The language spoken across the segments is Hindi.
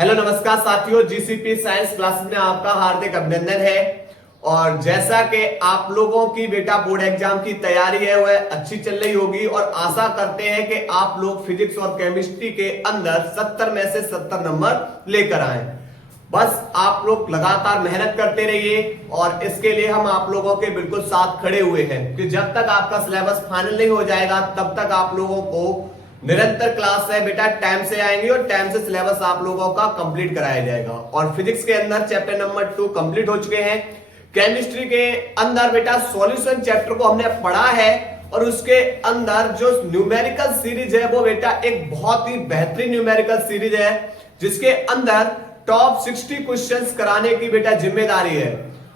हेलो नमस्कार साथियों, जीसीपी साइंस क्लासेस में आपका हार्दिक अभिनंदन है। और जैसा कि आप लोगों की बेटा बोर्ड एग्जाम की तैयारी है वह अच्छी चल रही होगी और आशा करते हैं कि आप लोग फिजिक्स और केमिस्ट्री के अंदर 70 में से 70 नंबर लेकर आए। बस आप लोग लगातार मेहनत करते रहिए और इसके लिए हम आप लोगों के बिल्कुल साथ खड़े हुए हैं कि जब तक आपका सिलेबस फाइनल नहीं हो जाएगा तब तक आप लोगों को निरंतर क्लास है बेटा टाइम से आएंगे और टाइम से सिलेबस आप लोगों का कंप्लीट कराया जाएगा। और फिजिक्स के अंदर चैप्टर नंबर 2 कंप्लीट हो चुके हैं। केमिस्ट्री के अंदर बेटा सॉल्यूशन चैप्टर को हमने पढ़ा है और उसके अंदर जो न्यूमेरिकल सीरीज है वो बेटा एक बहुत ही बेहतरीन न्यूमेरिकल सीरीज है जिसके अंदर टॉप 60 क्वेश्चंस कराने की बेटा जिम्मेदारी है।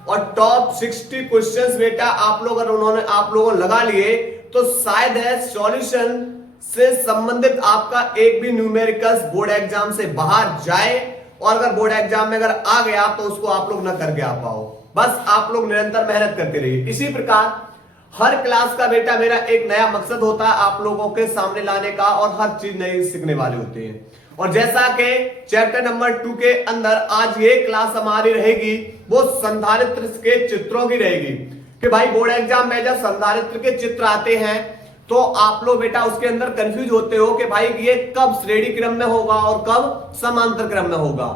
और टॉप 60 क्वेश्चंस बेटा आप लोगों लगा लिए तो शायद है सॉल्यूशन से संबंधित आपका एक भी न्यूमेरिकल्स बोर्ड एग्जाम से बाहर जाए और अगर बोर्ड एग्जाम में अगर आ गया तो उसको आप लोग न करके आ पाओ। बस आप लोग निरंतर मेहनत करते रहिए। इसी प्रकार हर क्लास का बेटा मेरा एक नया मकसद होता है आप लोगों के सामने लाने का और हर चीज नई सीखने वाले होते हैं। और जैसा कि चैप्टर नंबर 2 के अंदर आज ये क्लास हमारी रहेगी वो संधारित्र के चित्रों की रहेगी कि भाई बोर्ड एग्जाम में जब संधारित्र के चित्र आते हैं तो आप लोग बेटा उसके अंदर कंफ्यूज होते हो कि भाई ये कब श्रेणी क्रम में होगा और कब समांतर क्रम में होगा।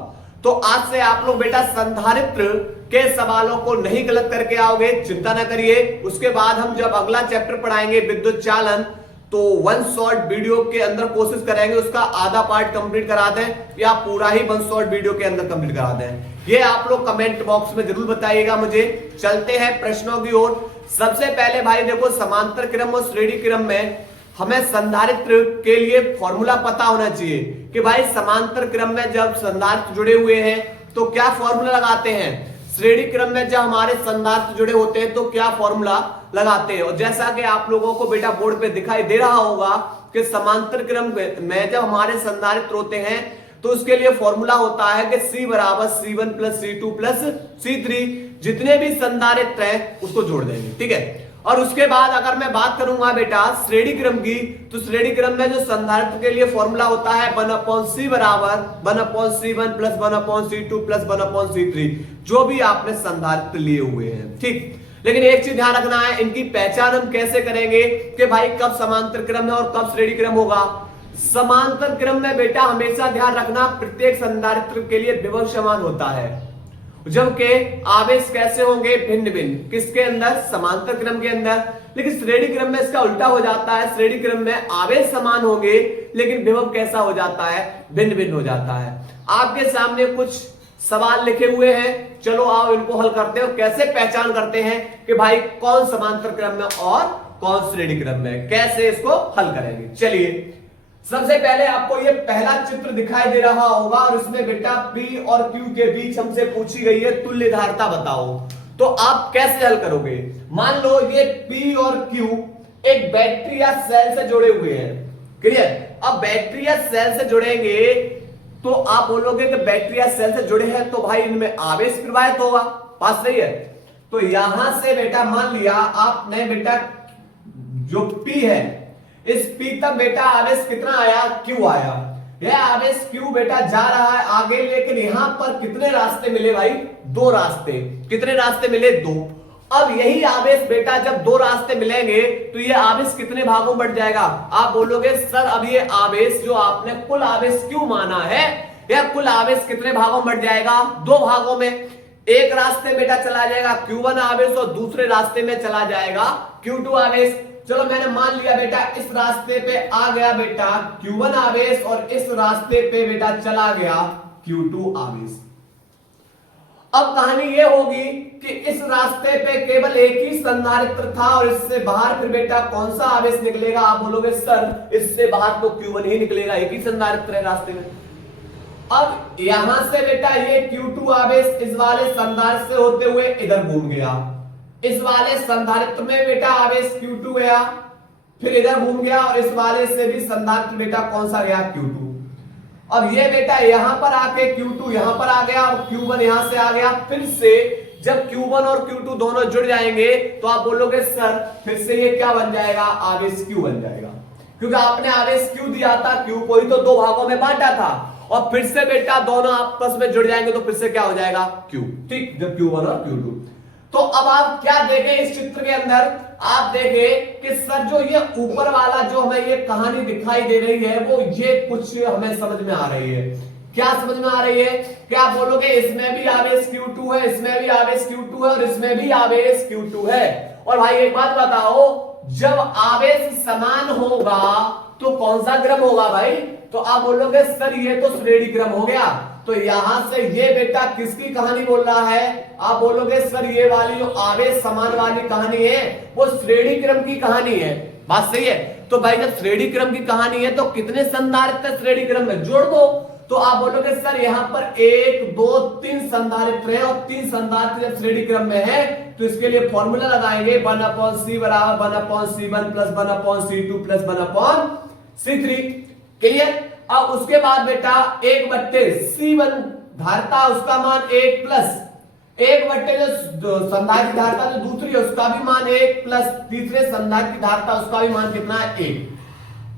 तो आज से आप लोग बेटा संधारित्र के सवालों को नहीं गलत करके आओगे, चिंता ना करिए। उसके बाद हम जब अगला चैप्टर पढ़ाएंगे विद्युत चालन तो वन शॉर्ट वीडियो के अंदर कोशिश करेंगे उसका आधा पार्ट कंप्लीट करा दें या पूरा ही वन शॉर्ट वीडियो के अंदर कंप्लीट करा दें। ये आप लोग कमेंट बॉक्स में जरूर बताइएगा मुझे। चलते हैं प्रश्नों की ओर। सबसे पहले भाई देखो समांतर क्रम और श्रेणी क्रम में हमें संधारित्र के लिए फॉर्मूला पता होना चाहिए कि भाई समांतर क्रम में जब संधारित्र जुड़े हुए हैं तो क्या फॉर्मूला लगाते हैं, श्रेणी क्रम में जब हमारे संधारित्र जुड़े होते हैं तो क्या फॉर्मूला लगाते हैं। और जैसा कि आप लोगों को बेटा बोर्ड पे दिखाई दे रहा होगा कि समांतर क्रम में जब हमारे संधारित्र होते हैं तो उसके लिए फॉर्मूला होता है कि C बराबर C1 plus C2 plus C3, जितने भी संधारित्र हैं उसको जोड़ देंगे, ठीक है। और उसके बाद अगर मैं बात करूंगा बेटा श्रेणी क्रम की तो श्रेणी क्रम में जो संधारित्र के लिए फॉर्मूला होता है 1/C बराबर 1/C1 plus 1/C2 plus 1/C3, जो भी आपने संधारित्र लिए हुए हैं, ठीक। लेकिन एक चीज ध्यान रखना है, इनकी पहचान हम कैसे करेंगे कि भाई कब समांतर क्रम है और कब श्रेणी क्रम होगा। समांतर क्रम में बेटा हमेशा ध्यान रखना प्रत्येक संधारित्र के लिए विभव समान होता है, जबकि आवेश कैसे होंगे भिन्न भिन्न, किसके अंदर, समांतर क्रम के अंदर। लेकिन श्रेणी क्रम में इसका उल्टा हो जाता है, श्रेणी क्रम में आवेश समान होंगे लेकिन विभव कैसा हो जाता है, भिन्न भिन्न हो जाता है। आपके सामने कुछ सवाल लिखे हुए हैं, चलो आओ इनको हल करते हैं। और कैसे पहचान करते हैं कि भाई कौन समांतर क्रम में और कौन श्रेणी क्रम में, कैसे इसको हल करेंगे। चलिए सबसे पहले आपको ये पहला चित्र दिखाई दे रहा होगा और इसमें बेटा P और Q के बीच हमसे पूछी गई है तुल्य धारिता बताओ। तो आप कैसे हल करोगे। मान लो ये P और Q एक बैटरी या सेल से जुड़े हुए हैं, क्लियर। अब बैटरी या सेल से जुड़ेंगे तो आप बोलोगे कि बैटरी या सेल से जुड़े हैं तो भाई इनमें आवेश प्रवाहित होगा, बात सही है। तो यहां से बेटा मान लिया आपने बेटा जो P है इस P तक बेटा आवेश कितना आया, Q आया। यह आवेश Q बेटा जा रहा है आगे, लेकिन यहां पर कितने रास्ते मिले भाई, 2 रास्ते। कितने रास्ते मिले, 2। अब यही आवेश बेटा जब 2 रास्ते मिलेंगे तो ये आवेश कितने भागों में बढ़ जाएगा। आप बोलोगे सर अब ये आवेश जो आपने कुल आवेश Q माना है यह कुल आवेश कितने भागों में बढ़ जाएगा, 2 भागों में। एक रास्ते बेटा चला जाएगा Q1 आवेश और दूसरे रास्ते में चला जाएगा Q2 आवेश। चलो मैंने मान लिया बेटा इस रास्ते पे आ गया बेटा Q1 आवेश और इस रास्ते पे बेटा चला गया Q2 आवेश। अब कहानी ये होगी कि इस रास्ते पे केवल एक ही संधारित्र था और इससे बाहर फिर बेटा कौन सा आवेश निकलेगा। आप बोलोगे सर इससे बाहर तो Q1 ही निकलेगा, एक ही संधारित्र है रास्ते में। अब यहां से बेटा ये Q2 आवेश इस वाले संधारित्र से होते हुए इधर घूम गया, इस वाले संधारित्र में बेटा आवेश Q2 गया, फिर इधर घूम गया और इस वाले से भी संधारित्र बेटा कौन सा गया, Q2। अब ये बेटा यहां पर आके Q2 यहां पर आ गया और Q1 यहां से आ गया। फिर से जब Q1 और Q2 दोनों जुड़ जाएंगे तो आप बोलोगे सर फिर से ये क्या बन जाएगा, आवेश Q बन जाएगा, क्योंकि आपने आवेश Q दिया था, Q को ही तो 2 भागों में बांटा था और फिर से बेटा दोनों आपस में जुड़ जाएंगे तो फिर से क्या हो जाएगा Q, ठीक, जब Q1 और Q2। तो अब आप क्या देखें इस चित्र के अंदर, आप देखें कि सर जो ये ऊपर वाला जो हमें ये कहानी दिखाई दे रही है वो ये कुछ हमें समझ में आ रही है। क्या समझ में आ रही है? क्या आप बोलोगे इसमें भी आवेश Q2 है, इसमें भी आवेश Q2 है और इसमें भी आवेश Q2 है। और भाई एक बात बताओ, जब आवेश समान होगा तो कौन सा क्रम होगा भाई? तो आप बोलोगे सर ये तो श्रेणी क्रम हो गया। तो यहां से ये बेटा किसकी कहानी बोल रहा है? आप बोलोगे सर ये वाली जो आवेश समान वाली कहानी है वो श्रेणी क्रम की कहानी है। बात सही है। तो भाई जब श्रेणी क्रम की कहानी है तो कितने संधारित्र श्रेणी क्रम में जोड़ दो। तो आप बोलोगे सर यहाँ पर 1 2 3 संधारित्र है और 3 संधारित्र जब श्रेणी क्रम में है तो इसके लिए फॉर्मूला लगाएंगे 1/c बराबर 1/c1 plus 1/c2 plus 1/c3। Clear? अब उसके बाद बेटा 1/c1 धारिता उसका मान 1 प्लस 1/जो संधारित्र की धारिता जो दूसरी है उसका भी मान 1 प्लस तीसरे संधारित्र की धारिता उसका भी मान कितना है 1।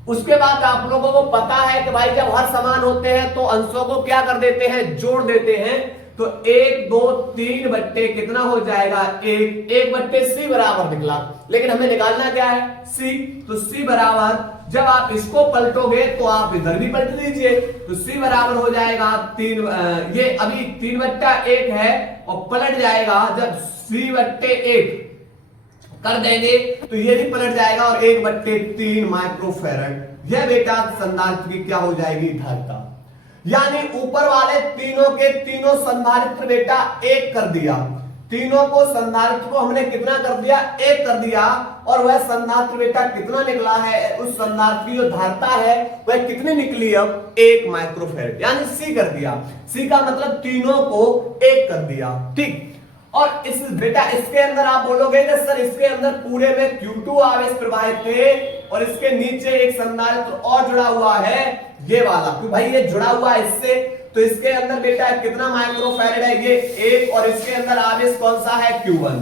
उसके बाद आप लोगों को पता है कि भाई जब हर समान होते हैं तो अंशों को क्या कर देते हैं, जोड़ देते हैं। तो 1 2 3 बट्टे कितना हो जाएगा 1/c बराबर निकला। लेकिन हमें निकालना क्या है c। तो c बराबर जब आप इसको पलटोगे तो आप इधर भी पलट दीजिए तो c बराबर हो जाएगा 3, ये अभी 3/1 है और पलट जाएगा जब c/1 कर देंगे तो ये भी पलट जाएगा और 1/3 माइक्रोफैरड। यह बेटा संधारित्र की क्या हो जाएगी धारिता। यानी ऊपर वाले तीनों के तीनों संधारित्र बेटा 1 कर दिया। तीनों को संधारित्र को हमने कितना कर दिया 1 कर दिया। और वह संधारित्र बेटा कितना निकला है, उस संधारित्र की जो धारिता है वह कितनी निकली अब 1 माइक्रोफैरड, यानी C कर दिया। C का मतलब तीनों को 1 कर दिया। ठीक। और इस बेटा इसके अंदर आप बोलोगे कि सर इसके अंदर पूरे में Q2 आवेश प्रवाहित थे और इसके नीचे एक संधारित्र और जुड़ा हुआ है ये वाला, तो भाई ये जुड़ा हुआ है इससे, तो इसके अंदर बेटा कितना माइक्रोफैरड है ये 1 और इसके अंदर आवेश कौन सा है Q1।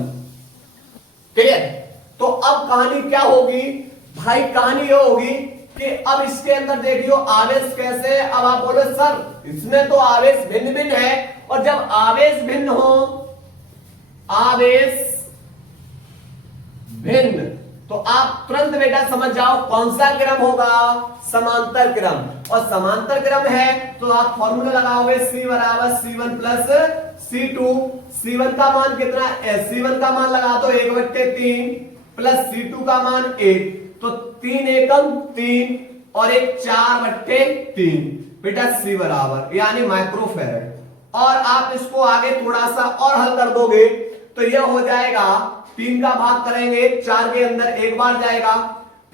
क्लियर? तो अब कहानी क्या होगी भाई, कहानी ये होगी कि अब इसके अंदर देखियो आवेश कैसे। अब आप बोलो सर इसमें तो आवेश भिन्न भिन्न है और जब आवेश भिन्न हो, आवेश भिन्न, तो आप तुरंत बेटा समझ जाओ कौन सा क्रम होगा, समांतर क्रम। और समांतर क्रम है तो आप फॉर्मूला लगाओगे C बराबर C1 प्लस C2। C1 का मान कितना है, C1 का मान लगा दो 1/3 प्लस C2 का मान 1, तो 3 एकम 3 और 1 4/3 बेटा C बराबर यानी माइक्रोफैरड। और आप इसको आगे थोड़ा सा और हल कर दोगे तो यह हो जाएगा 3 का भाग करेंगे 4 के अंदर 1 बार जाएगा,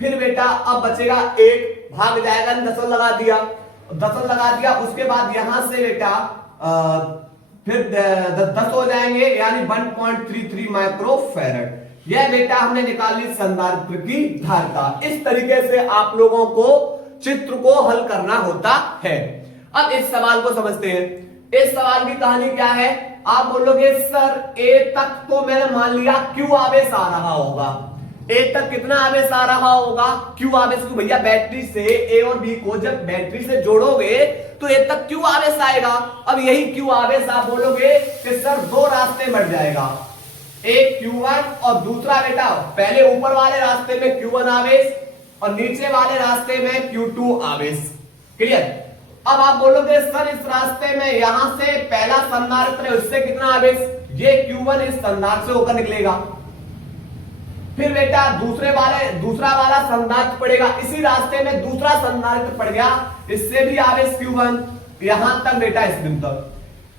फिर बेटा अब बचेगा 1 भाग जाएगा, दशमलव लगा दिया, दशमलव लगा दिया। उसके बाद यहां से बेटा फिर 10 हो जाएंगे यानी 1.33 माइक्रोफैरड। यह बेटा हमने निकाली संधारित्र की धारिता। इस तरीके से आप लोगों को चित्र को हल करना होता है। अब इस सवाल को समझते हैं। इस सवाल की कहानी क्या है, आप बोलोगे सर A तक तो मैंने मान लिया Q आवेश आ रहा होगा। A तक कितना आवेश आ रहा होगा Q आवेश। तो भैया बैटरी से A और B को जब बैटरी से जोड़ोगे तो A तक Q आवेश आएगा। अब यही Q आवेश आप बोलोगे कि सर 2 रास्ते बढ़ जाएगा, एक Q1 और दूसरा बेटा पहले ऊपर वाले रास्ते में Q1 आवेश और नीचे वाले रास्ते में Q2 आवेश। क्लियर? अब आप बोलोगे सर इस रास्ते में यहां से पहला संधारित्र है उससे कितना आवेश, ये Q1 इस संधारित्र से होकर निकलेगा, फिर बेटा दूसरा वाला संधारित्र पड़ेगा, इसी रास्ते में दूसरा संधारित्र पड़ गया, इससे भी आवेश Q1 यहां तक बेटा इस बिंदु तक।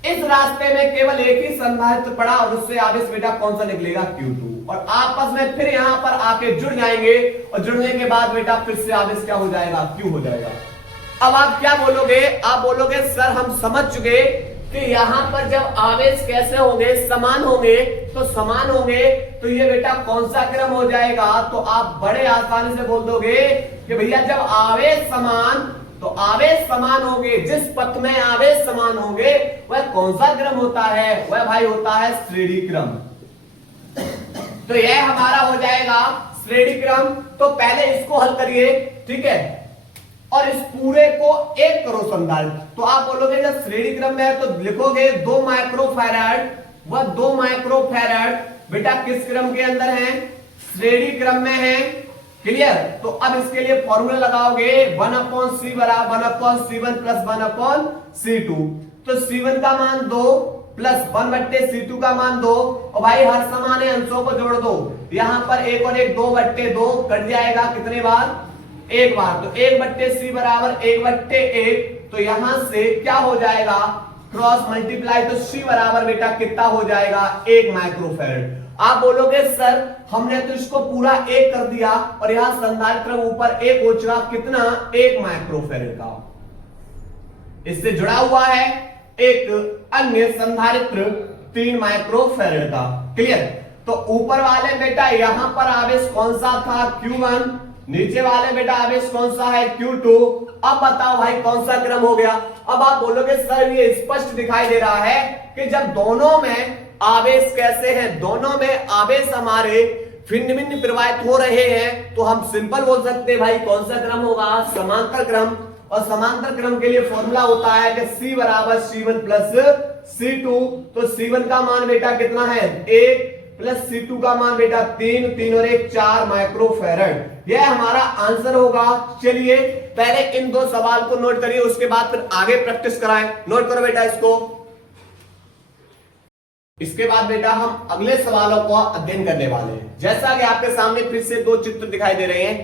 इस रास्ते में केवल एक ही संधारित्र पड़ा और उससे आवेश बेटा कौन सा निकलेगा Q2, और आपस में फिर यहां पर आके जुड़ जाएंगे और जुड़ने के बाद बेटा फिर से आवेश क्या हो जाएगा Q हो जाएगा। अब आप क्या बोलोगे, आप बोलोगे सर हम समझ चुके कि यहां पर जब आवेश कैसे होंगे, समान होंगे, तो समान होंगे तो ये बेटा कौन सा क्रम हो जाएगा। तो आप बड़े आसानी से बोल दोगे कि भैया जब आवेश समान, तो आवेश समान होंगे, जिस पथ में आवेश समान होंगे वह कौन सा क्रम होता है, वह भाई होता है श्रेणी क्रम। तो यह हमारा हो जाएगा श्रेणी क्रम। तो पहले इसको हल करिए, ठीक है। और इस पूरे को 1 करो संधारित्र। तो आप बोलोगे जब श्रेणी क्रम में है तो लिखोगे 2 माइक्रोफैराड व 2 माइक्रोफैराड बेटा किस क्रम के अंदर है, श्रेणी क्रम में है। क्लियर। तो अब इसके लिए फॉर्मूला लगाओगे 1/c बराबर 1/c1 प्लस 1/c2। तो c1 का मान 2 प्लस 1/c2 का मान 2 और भाई हर समाने अंशों को जोड़ दो। यहां पर 1 और 1 2/2 कट जाएगा कितने बार, 1 बार। तो 1/c बराबर 1/1। तो यहां से क्या हो जाएगा, क्रॉस मल्टीप्लाई, तो c बराबर बेटा कितना हो जाएगा, 1 माइक्रोफैराड। आप बोलोगे सर हमने तो इसको पूरा 1 कर दिया और यहां संधारित्र ऊपर 1 हो चुका, कितना, 1 माइक्रोफैराड का। इससे जुड़ा हुआ है एक अन्य संधारित्र 3 माइक्रोफैराड का। क्लियर। तो ऊपर वाले बेटा यहां पर आवेश कौन सा था, Q1, नीचे वाले बेटा आवेश कौन सा है, Q2। अब बताओ भाई कौन सा क्रम हो गया। अब आप बोलोगे सर ये स्पष्ट दिखाई दे रहा है कि जब दोनों में आवेश कैसे हैं, दोनों में आवेश हमारे भिन्न भिन्न प्रवाहित हो रहे हैं, तो हम सिंपल बोल सकते हैं भाई कौन सा क्रम होगा, समांतर क्रम। और समांतर क्रम के लिए फॉर्मूला होता है कि C बराबर C1 प्लस C2। तो C1 का मान बेटा कितना है, 1 प्लस C2 का मान बेटा 3, 3 और 1 4 माइक्रोफैराड। यह हमारा आंसर होगा। चलिए पहले इन 2 सवाल को नोट करिए, उसके बाद फिर आगे प्रैक्टिस कराएं। नोट करो बेटा इसको। इसके बाद बेटा हम अगले सवालों को अध्ययन करने वाले हैं। जैसा कि आपके सामने फिर से 2 चित्र दिखाई दे रहे हैं।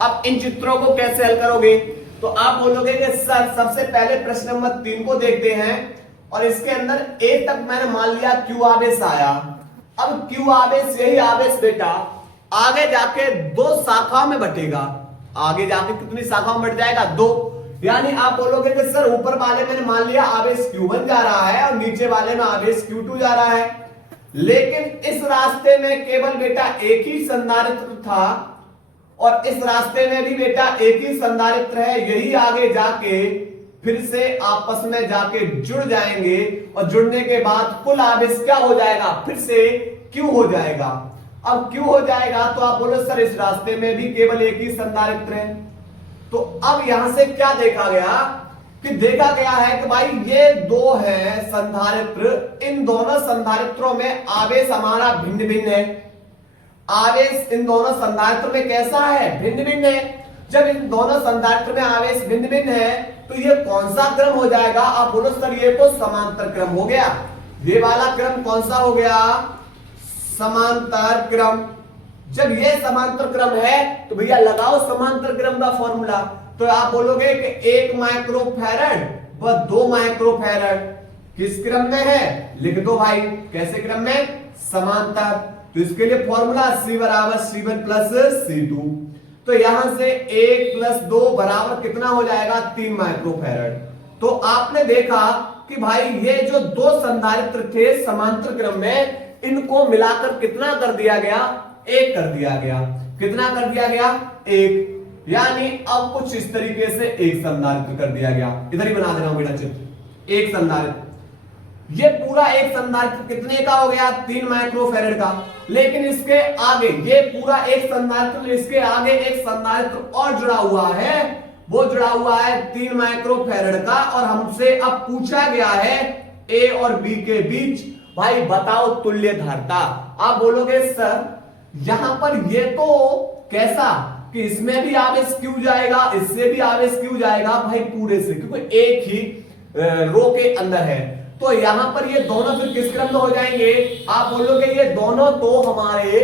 अब इन चित्रों को कैसे हल करोगे, तो आप बोलोगे कि सर सबसे पहले प्रश्न नंबर 3 को देखते हैं और इसके अंदर A तक मैंने मान लिया Q आवेश आया। अब Q आवेश, यही आवेश बेटा आगे जाके 2 शाखाओं में बटेगा। आगे जाके कितनी शाखाओं में बट जाएगा, 2। यानी आप बोलोगे कि सर ऊपर वाले में मान लिया आवेश Q1 जा रहा है और नीचे वाले में आवेश Q2 जा रहा है, लेकिन इस रास्ते में केवल बेटा एक ही संधारित्र था और इस रास्ते में भी बेटा एक ही संधारित्र है। यही आगे जाके फिर से आपस में जाके जुड़ जाएंगे और जुड़ने के बाद कुल आवेश क्या हो जाएगा, फिर से Q हो जाएगा। अब Q हो जाएगा तो आप बोलो सर इस रास्ते में भी केवल एक ही संधारित्र है। तो अब यहां से क्या देखा गया कि देखा गया है कि भाई ये 2 है संधारित्र, इन दोनों संधारित्रों में आवेश हमारा भिन्न भिन्न है। आवेश इन दोनों संधारित्र में कैसा है, भिन्न भिन्न है। जब इन दोनों संधारित्र में आवेश भिन्न भिन्न है तो ये कौन सा क्रम हो जाएगा, आप बोलो सर ये तो समांतर क्रम हो गया। ये वाला क्रम कौन सा हो गया, समांतर क्रम। जब ये समांतर क्रम है तो भैया लगाओ समांतर क्रम का फॉर्मूला। तो आप बोलोगे कि 1 माइक्रोफैराड व 2 माइक्रोफैराड किस क्रम में है, लिख दो भाई कैसे क्रम में, समांतर। तो इसके लिए फॉर्मूला C बराबर C1 प्लस C2। तो यहां से 1 प्लस 2 बराबर कितना हो जाएगा, 3 माइक्रोफैराड। तो आपने देखा कि भाई ये जो 2 संधारित्र थे समांतर क्रम में, इनको मिलाकर कितना कर दिया गया, 1 कर दिया गया। कितना कर दिया गया, 1। यानी अब कुछ इस तरीके से एक संधारित्र कर दिया गया। इधर ही बना दे रहा हूं बेटा चित्र, एक संधारित्र। ये पूरा एक संधारित्र कितने का हो गया, 3 माइक्रोफैराड का। लेकिन इसके आगे ये पूरा एक संधारित्र, इसके आगे एक संधारित्र और जुड़ा हुआ है, वो जुड़ा हुआ है 3 माइक्रोफैराड का। और हमसे अब पूछा गया है A और B के बीच भाई बताओ तुल्य धारिता। आप बोलोगे सर यहां पर ये तो कैसा कि इसमें भी आवेश Q जाएगा, इससे भी आवेश Q जाएगा भाई पूरे से, क्योंकि एक ही रो के अंदर है। तो यहां पर ये दोनों फिर किस क्रम में हो जाएंगे, आप बोलोगे ये दोनों तो हमारे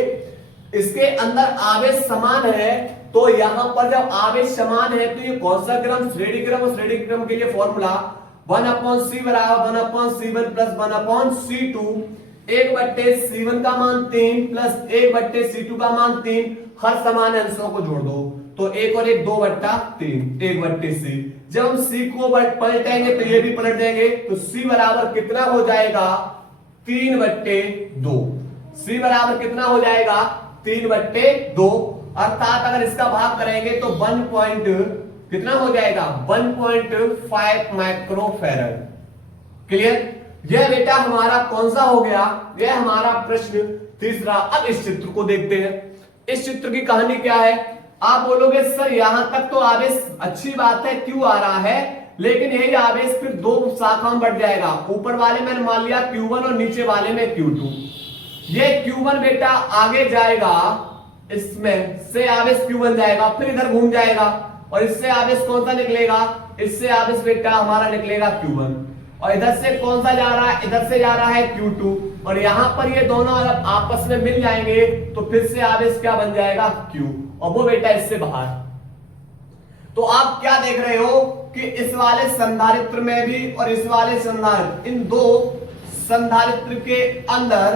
इसके अंदर आवेश समान है। तो यहां पर जब आवेश समान है तो ये कौन सा क्रम, श्रेणी क्रम। और श्रेणी क्रम के लिए फॉर्मूला 1/c बराबर 1/c1 प्लस 1/c2। 1/c1 का मान 3 प्लस 1/c2 का मान 3। हर समान अंशों को जोड़ दो तो 1 और 1 2/3, 1/c। जब हम c को पलटेंगे तो ये भी पलट देंगे। तो c बराबर कितना हो जाएगा, 3/2। c बराबर कितना हो जाएगा, 3/2। अर्थात अगर इसका भाग करेंगे तो 1 कितना हो जाएगा, 1.5 माइक्रोफैराड। क्लियर। यह बेटा हमारा कौन सा हो गया, यह हमारा प्रश्न तीसरा। अब इस चित्र को देखते हैं। इस चित्र की कहानी क्या है, आप बोलोगे सर यहां तक तो आवेश अच्छी बात है, क्यू आ रहा है, लेकिन यही आवेश फिर दो शाखाओं में बढ़ जाएगा। ऊपर वाले में मान लिया Q1 और नीचे वाले में Q2। ये Q1 बेटा आगे जाएगा, इसमें से आवेश Q1 जाएगा, फिर इधर घूम जाएगा और इससे आवेश कौन सा निकलेगा, इससे आवेश बेटा हमारा निकलेगा Q1। और इधर से कौन सा जा रहा है, इधर से जा रहा है Q2। और यहां पर ये दोनों जब आपस में मिल जाएंगे तो फिर से आवेश क्या बन जाएगा, Q, और वो बेटा इससे बाहर। तो आप क्या देख रहे हो कि इस वाले संधारित्र में भी और इस वाले संधारित्र, इन दो संधारित्र के अंदर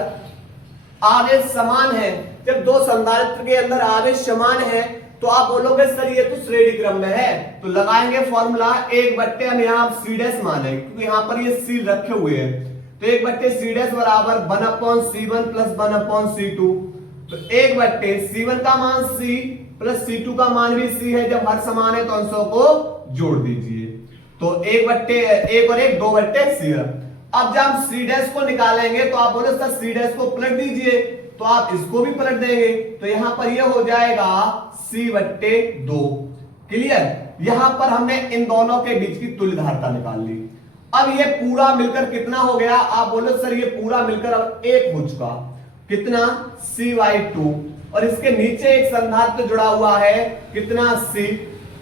आवेश समान है। जब दो संधारित्र के अंदर आवेश समान है तो आप बोलोगे सर ये तो श्रेणी क्रम में है, तो लगाएंगे फॉर्मूला 1/, हम यहाँ C' माने क्योंकि यहाँ पर ये C रखे हुए हैं, तो 1/C' बराबर 1/C1 प्लस 1/C2। तो 1/C1 का मान C प्लस C2 का मान भी C है। जब हर समान है तो अंशों को जोड़ दीजिए, तो 1 और 1 2/C। अब जब हम C' को निकालेंगे तो आप बोले सर C' को पलट दीजिए, तो आप इसको भी पलट देंगे, तो यहां पर ये हो जाएगा C/2। क्लियर। यहां पर हमने इन दोनों के बीच की तुल्य धारता निकाल ली। अब ये पूरा मिलकर कितना हो गया, आप बोले सर ये पूरा मिलकर अब 1 हो चुका, कितना, C/2। और इसके नीचे एक संधारित्र जुड़ा हुआ है, कितना, C,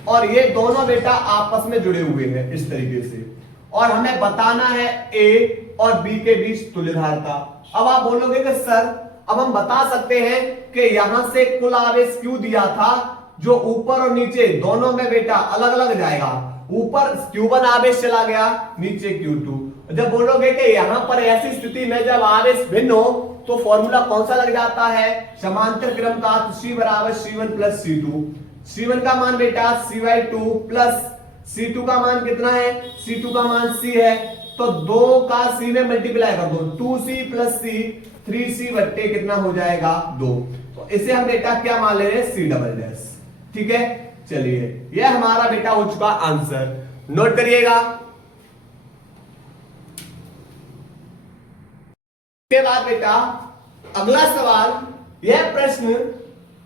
और ये दोनों बेटा आपस में जुड़े हुए हैं इस तरीके से। और हमें बताना है A और B के बीच तुल्य धारता। अब आप बोलोगे कि सर अब हम बता सकते हैं कि यहां से कुल आवेश Q दिया था, जो ऊपर और नीचे दोनों में बेटा अलग अलग जाएगा। ऊपर Q1 आवेश चला गया, नीचे Q2। जब बोलोगे कि यहां पर ऐसी स्थिति में जब आवेश भिन्न हो तो फॉर्मूला कौन सा लग जाता है, समांतर क्रम का। तो C बराबर C1 प्लस C2। C1 का मान बेटा C/2 प्लस C2 का मान कितना है, C2 का मान C है, तो 2 का C में मल्टीप्लाई कर दो, 2C प्लस C, 3C/, कितना हो जाएगा, 2। तो इसे हम बेटा क्या मान ले रहे हैं, C'। ठीक है, चलिए ये हमारा बेटा हो चुका आंसर, नोट करिएगा। के बाद बेटा अगला सवाल, यह प्रश्न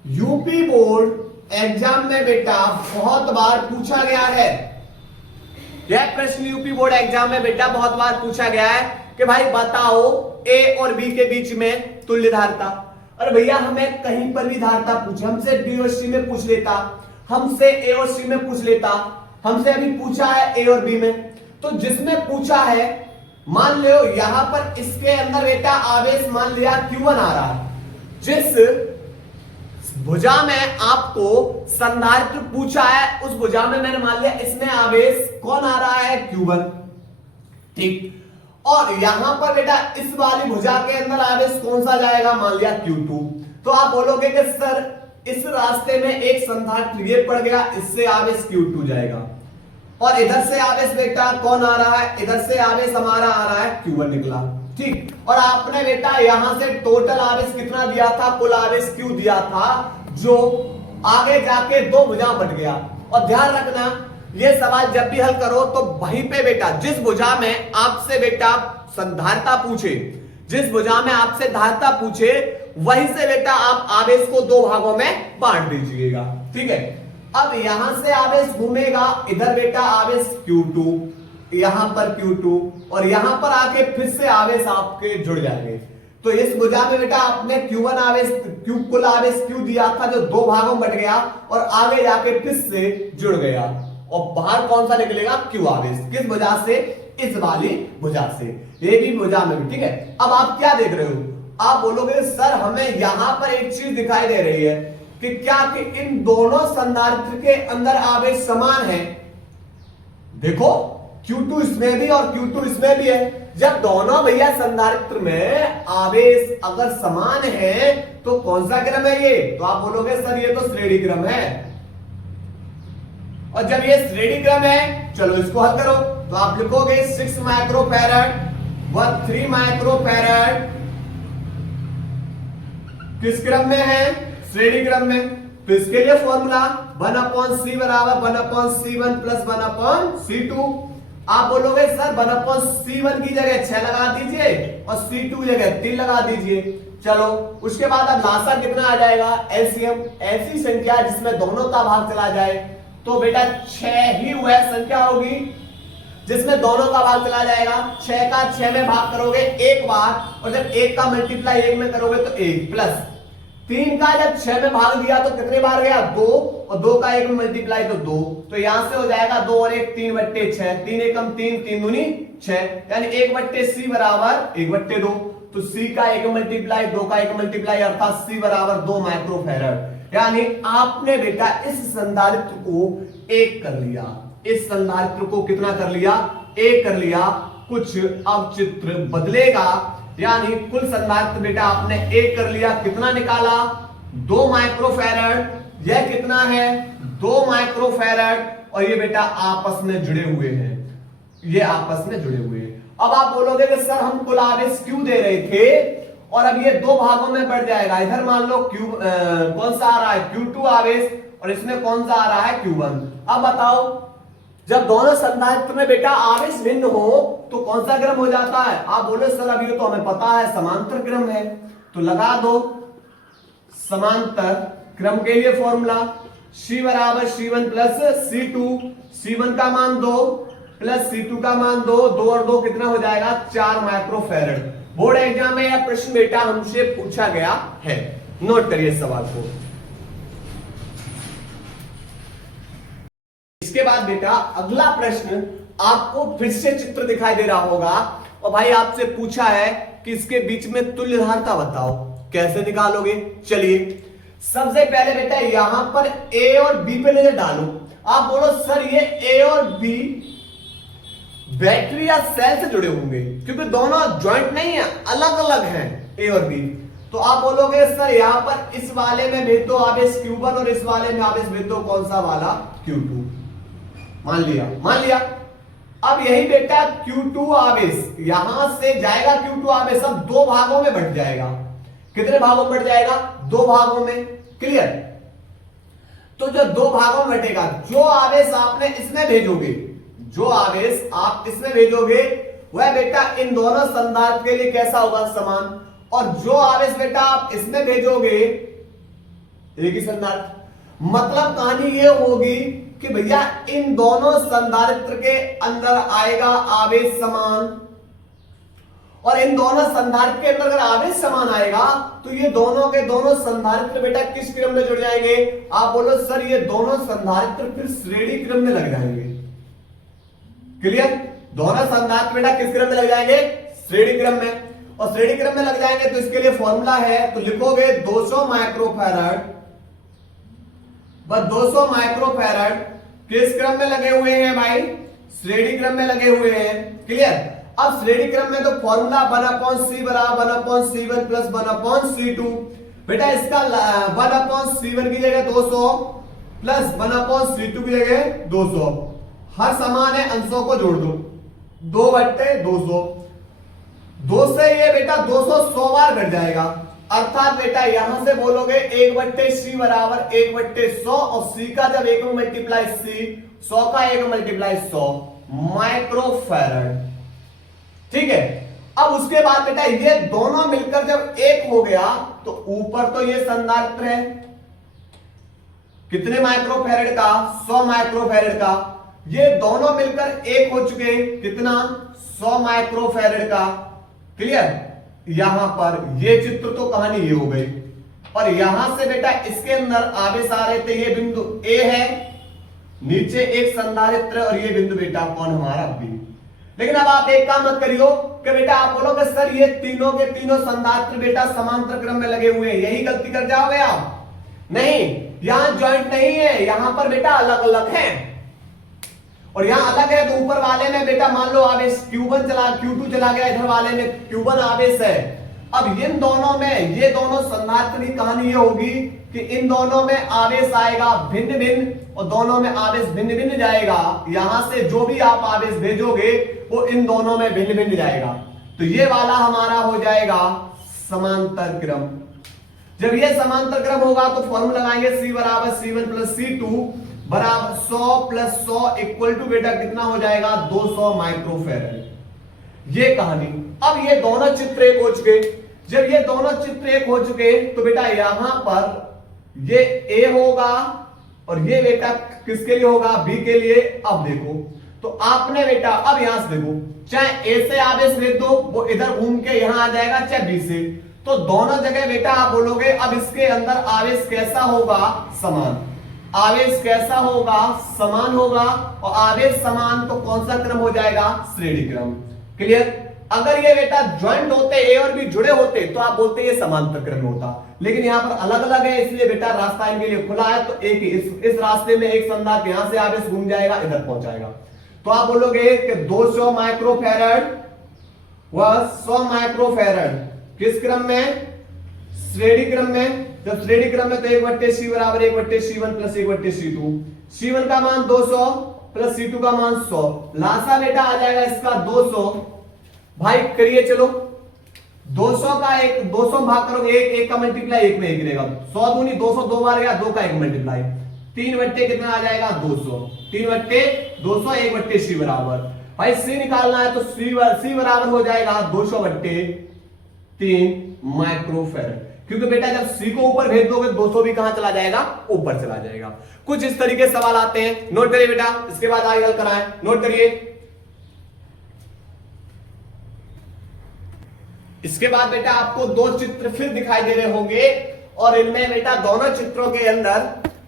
यूपी बोर्ड एग्जाम में बेटा बहुत बार पूछा गया है। यह प्रश्न यूपी बोर्ड एग्जाम में बेटा बहुत बार पूछा गया है कि भाई बताओ ए और बी के बीच में तुल्य धारता। अरे भैया हमें कहीं पर भी धारता पूछे, हमसे डी और सी में पूछ लेता, हमसे ए और सी में पूछ लेता, हमसे अभी पूछा है ए और बी में, तो जिसमें पूछा है मान लो यहां पर इसके अंदर बेटा आवेश मान लिया Q1 आ रहा है, जिस भुजा में आपको संधारित्र पूछा है उस भुजा में मैंने मान लिया इसमें आवेश कौन आ रहा है, Q1। ठीक, और यहां पर बेटा इस वाली भुजा के अंदर आवेश कौन सा जाएगा, मान लिया Q2। तो आप बोलोगे कि सर इस रास्ते में एक संधारित्र ये पड़ गया, इससे आवेश Q2 जाएगा, और इधर से आवेश बेटा कौन आ रहा है, इधर से आवेश हमारा आ रहा है Q1 निकला। ठीक, और आपने बेटा यहां से टोटल आवेश कितना दिया था, कुल आवेश Q दिया था, जो आगे जाके दो भुजा बट गया। और ध्यान रखना ये सवाल जब भी हल करो तो वहीं पे बेटा जिस भुजा में आपसे बेटा संधारिता पूछे, जिस भुजा में आपसे धारिता पूछे वहीं से बेटा आप आवेश को दो भागों में बांट दीजिएगा। ठीक है, अब यहां से आवेश घूमेगा, इधर बेटा आवेश Q2, यहां पर Q2, और यहां पर आके फिर से आवेश आपके जुड़ जाएंगे। तो इस भुजा में बेटा आपने Q1 आवेश कुल आवेश Q दिया था, जो दो भागों में बट गया और आगे जाके फिर से जुड़ गया, और बाहर कौन सा निकलेगा, Q आवेश। किस भुजा से, इस वाली भुजा से, ये भी भुजा में भी। ठीक है, अब आप क्या देख रहे हो, आप बोलोगे सर हमें यहां पर एक चीज दिखाई दे रही है कि क्या कि इन दोनों संधारित्र के अंदर आवेश समान है। देखो Q2 इसमें भी और Q2 इसमें भी है। जब दोनों भैया संधारित्र में आवेश अगर समान है तो कौन सा क्रम है ये, तो आप बोलोगे सर ये तो श्रेणी क्रम है। और जब ये श्रेणी क्रम है, चलो इसको हल करो, तो आप लिखोगे 6 माइक्रोफैरड व 3 माइक्रोफैरड किस क्रम में है, श्रेणी क्रम में। तो इसके लिए फॉर्मूला 1/C बराबर 1/C1 प्लस 1/C2। आप बोलोगे सर 1/C1 की जगह 6 लगा दीजिए और C2 की जगह 3 लगा दीजिए। चलो उसके बाद अब लासा कितना आ जाएगा, एलसीएम। ऐसी संख्या जिसमें दोनों का भाग चला जाए तो बेटा 6 ही वह संख्या होगी जिसमें दोनों का भाग चला जाएगा। 6 का 6 में भाग करोगे एक बार, और जब 1 का मल्टीप्लाई 1 में करोगे तो 1, प्लस 3 का जब 6 में भाग दिया तो कितने बार गया, 2, और 2 का 1 में मल्टीप्लाई तो 2, तो यहां से हो जाएगा 2 और 1 3/6, 3 एकम 3, 3 दूनी 6, यानी 1/C बराबर 1/2। तो C का 1 मल्टीप्लाई 2 का 1 मल्टीप्लाई अर्थात C बराबर 2 माइक्रोफैरड। यानी आपने बेटा इस संधारित्र को 1 कर लिया, इस संधारित्र को कितना कर लिया, 1 कर लिया। कुछ अब चित्र बदलेगा, यानी कुल संधारित्र बेटा आपने 1 कर लिया, कितना निकाला, 2 माइक्रोफैरड। यह कितना है, 2 माइक्रोफैरड, और ये बेटा आपस में जुड़े हुए हैं, ये आपस में जुड़े हुए हैं। अब आप बोलोगे कि सर हम कुल आवेश क्यों दे रहे थे और अब ये 2 भागों में बढ़ जाएगा। इधर मान लो कौन सा आ रहा है, Q2 आवेश, और इसमें कौन सा आ रहा है, Q1। अब बताओ जब दोनों संधारित्र में बेटा आवेश भिन्न हो तो कौन सा क्रम हो जाता है। आप बोले सर अभी तो हमें पता है समांतर क्रम है, तो लगा दो समांतर क्रम के लिए फॉर्मूला C बराबर C1 प्लस C2, C1 का मान 2 प्लस C2 का मान 2, 2 और 2 कितना हो जाएगा, 4 माइक्रोफैरड। बोर्ड एग्जाम में यह प्रश्न बेटा हमसे पूछा गया है, नोट करिए सवाल को। इसके बाद बेटा अगला प्रश्न आपको फिर से चित्र दिखाई दे रहा होगा, और भाई आपसे पूछा है कि इसके बीच में तुल्यधारता बताओ, कैसे निकालोगे। चलिए सबसे पहले बेटा यहां पर A और B पे नजर डालो। आप बोलो सर ये A और B बैटरी या सेल से जुड़े होंगे, क्योंकि दोनों ज्वाइंट नहीं है, अलग अलग हैं A और B। तो आप बोलोगे सर यहां पर इस वाले में भेज दो आवेश Q1 और इस वाले में आवेश भेज दो कौन सा वाला, Q2। मान लिया। अब यही बेटा Q2 आवेश यहां से जाएगा, Q2 आवेश अब 2 भागों में बढ़ जाएगा। कितने भागों में बढ़ जाएगा, 2 भागों में। क्लियर। तो जो 2 भागों में बटेगा, जो आवेश आपने इसमें भेजोगे, जो आवेश आप इसमें भेजोगे वह बेटा इन दोनों संधारित्र के लिए कैसा होगा, समान। और जो आवेश बेटा आप इसमें भेजोगे एक ही संधारित्र। मतलब कहानी ये होगी कि भैया इन दोनों संधारित्र के अंदर आएगा आवेश समान, और इन दोनों संधारित्र के अंदर अगर आवेश समान आएगा तो ये दोनों के दोनों संधारित्र बेटा किस क्रम में जुड़ जाएंगे। आप बोलो सर ये दोनों संधारित्र फिर श्रेणी क्रम में लग जाएंगे। क्लियर। दोनों संधारित्र बेटा किस क्रम में लग जाएंगे, श्रेणी क्रम में। और श्रेणी क्रम में लग जाएंगे तो इसके लिए फॉर्मूला है, तो लिखोगे 200 माइक्रोफैरड, बस 200 माइक्रोफैरड किस क्रम में लगे हुए हैं भाई, श्रेणी क्रम में लगे हुए हैं। क्लियर। अब श्रेणी क्रम में तो फॉर्मूला 1/C बराबर 1/C1 प्लस 1/C2। बेटा इसका 1/C1 की जगह 200 प्लस 1/C2 की जगह 200, हर समान है, अंशों को जोड़ दो, 2/200। 2 से ये बेटा 200 100 बार घट जाएगा, अर्थात बेटा यहां से बोलोगे 1/C बराबर 1/100, और C का जब 1 में मल्टीप्लाई C, 100 का 1 में मल्टीप्लाई 100 माइक्रोफैरड। ठीक है। अब उसके बाद बेटा ये दोनों मिलकर जब 1 हो गया तो ऊपर तो ये संधारित्र है, कितने माइक्रोफैरड का, 100 माइक्रोफैरड का। ये दोनों मिलकर 1 हो चुके, कितना, 100 माइक्रोफैरड का। क्लियर। यहां पर ये चित्र तो कहानी ये हो गई, और यहां से बेटा इसके अंदर आवेश आ रहे थे, ये बिंदु A है, नीचे एक संधारित्र, और ये बिंदु बेटा कौन, हमारा B। लेकिन अब आप एक काम मत करियो कि बेटा आप बोलोगे सर ये तीनों के तीनों संधारित्र बेटा समांतर क्रम में लगे हुए हैं, यही गलती कर जाओगे आप। नहीं, यहां ज्वाइंट नहीं है, यहां पर बेटा अलग अलग है, और यहां अलग है तो ऊपर वाले में बेटा मान लो आवेश Q2 चला गया, इधर वाले में Q1 आवेश है। अब इन दोनों में ये दोनों संधारित्र की कहानी ये होगी कि इन दोनों में आवेश आएगा भिन्न भिन्न, और दोनों में आवेश भिन्न भिन्न जाएगा। यहां से जो भी आप आवेश भेजोगे वो इन दोनों में भिन्न भिन्न जाएगा, तो ये वाला हमारा हो जाएगा समांतर क्रम। जब ये समांतर क्रम होगा तो फॉर्मूला लगाएंगे C बराबर C1 प्लस C2 बराबर 100 प्लस 100 इक्वल टू बेटा कितना हो जाएगा 200 माइक्रोफेरेड। ये कहानी। अब ये दोनों चित्र एक हो चुके। जब ये दोनों चित्र एक हो चुके तो बेटा यहां पर ये ए होगा और ये बेटा किसके लिए होगा बी के लिए। अब देखो तो आपने बेटा अब यहां से देखो चाहे ए से आवेश भेज दो वो इधर घूम के यहां आ जाएगा चाहे बी से, तो दोनों जगह बेटा आप बोलोगे अब इसके अंदर आवेश कैसा होगा समान। आवेश कैसा होगा समान होगा और आवेश समान तो कौन सा क्रम हो जाएगा श्रेणी क्रम। क्लियर। अगर ये बेटा ज्वाइंट होते ए और बी जुड़े होते तो आप बोलते ये समांतर क्रम होता, लेकिन यहां पर अलग अलग है इसलिए बेटा रास्ता इनके लिए खुला है। तो एक इस रास्ते में एक संधारित्र यहां से आवेश घूम जाएगा इधर पहुंचाएगा। तो आप बोलोगे कि 200 माइक्रोफैरड व 100 माइक्रोफैरड किस क्रम में श्रेणी क्रम में। जब श्रेणी क्रम में तो 1/c बराबर 1/c1 प्लस 1/c2। c1 का मान 200 प्लस c2 का मान 100। लासा बेटा आ जाएगा इसका 200। भाई करिए चलो 200 का एक 200 भाग करोगे एक का मल्टीप्लाई एक में एक रहेगा। 100 दूनी 200 दो बार गया 2 का एक मल्टीप्लाई 3 बट्टे कितना आ जाएगा 200। 3 बट्टे 200 1/c बराबर। भाई c निकालना है तो c बराबर हो जाएगा 200/3 माइक्रोफैरड। क्योंकि बेटा जब c को ऊपर भेज दोगे 200 भी कहां चला जाएगा ऊपर चला जाएगा। कुछ इस तरीके से सवाल आते हैं, नोट करिए बेटा। इसके बाद आगे हल कराएं, नोट करिए। इसके बाद बेटा आपको दो चित्र फिर दिखाई दे रहे होंगे और इनमें बेटा दोनों चित्रों के अंदर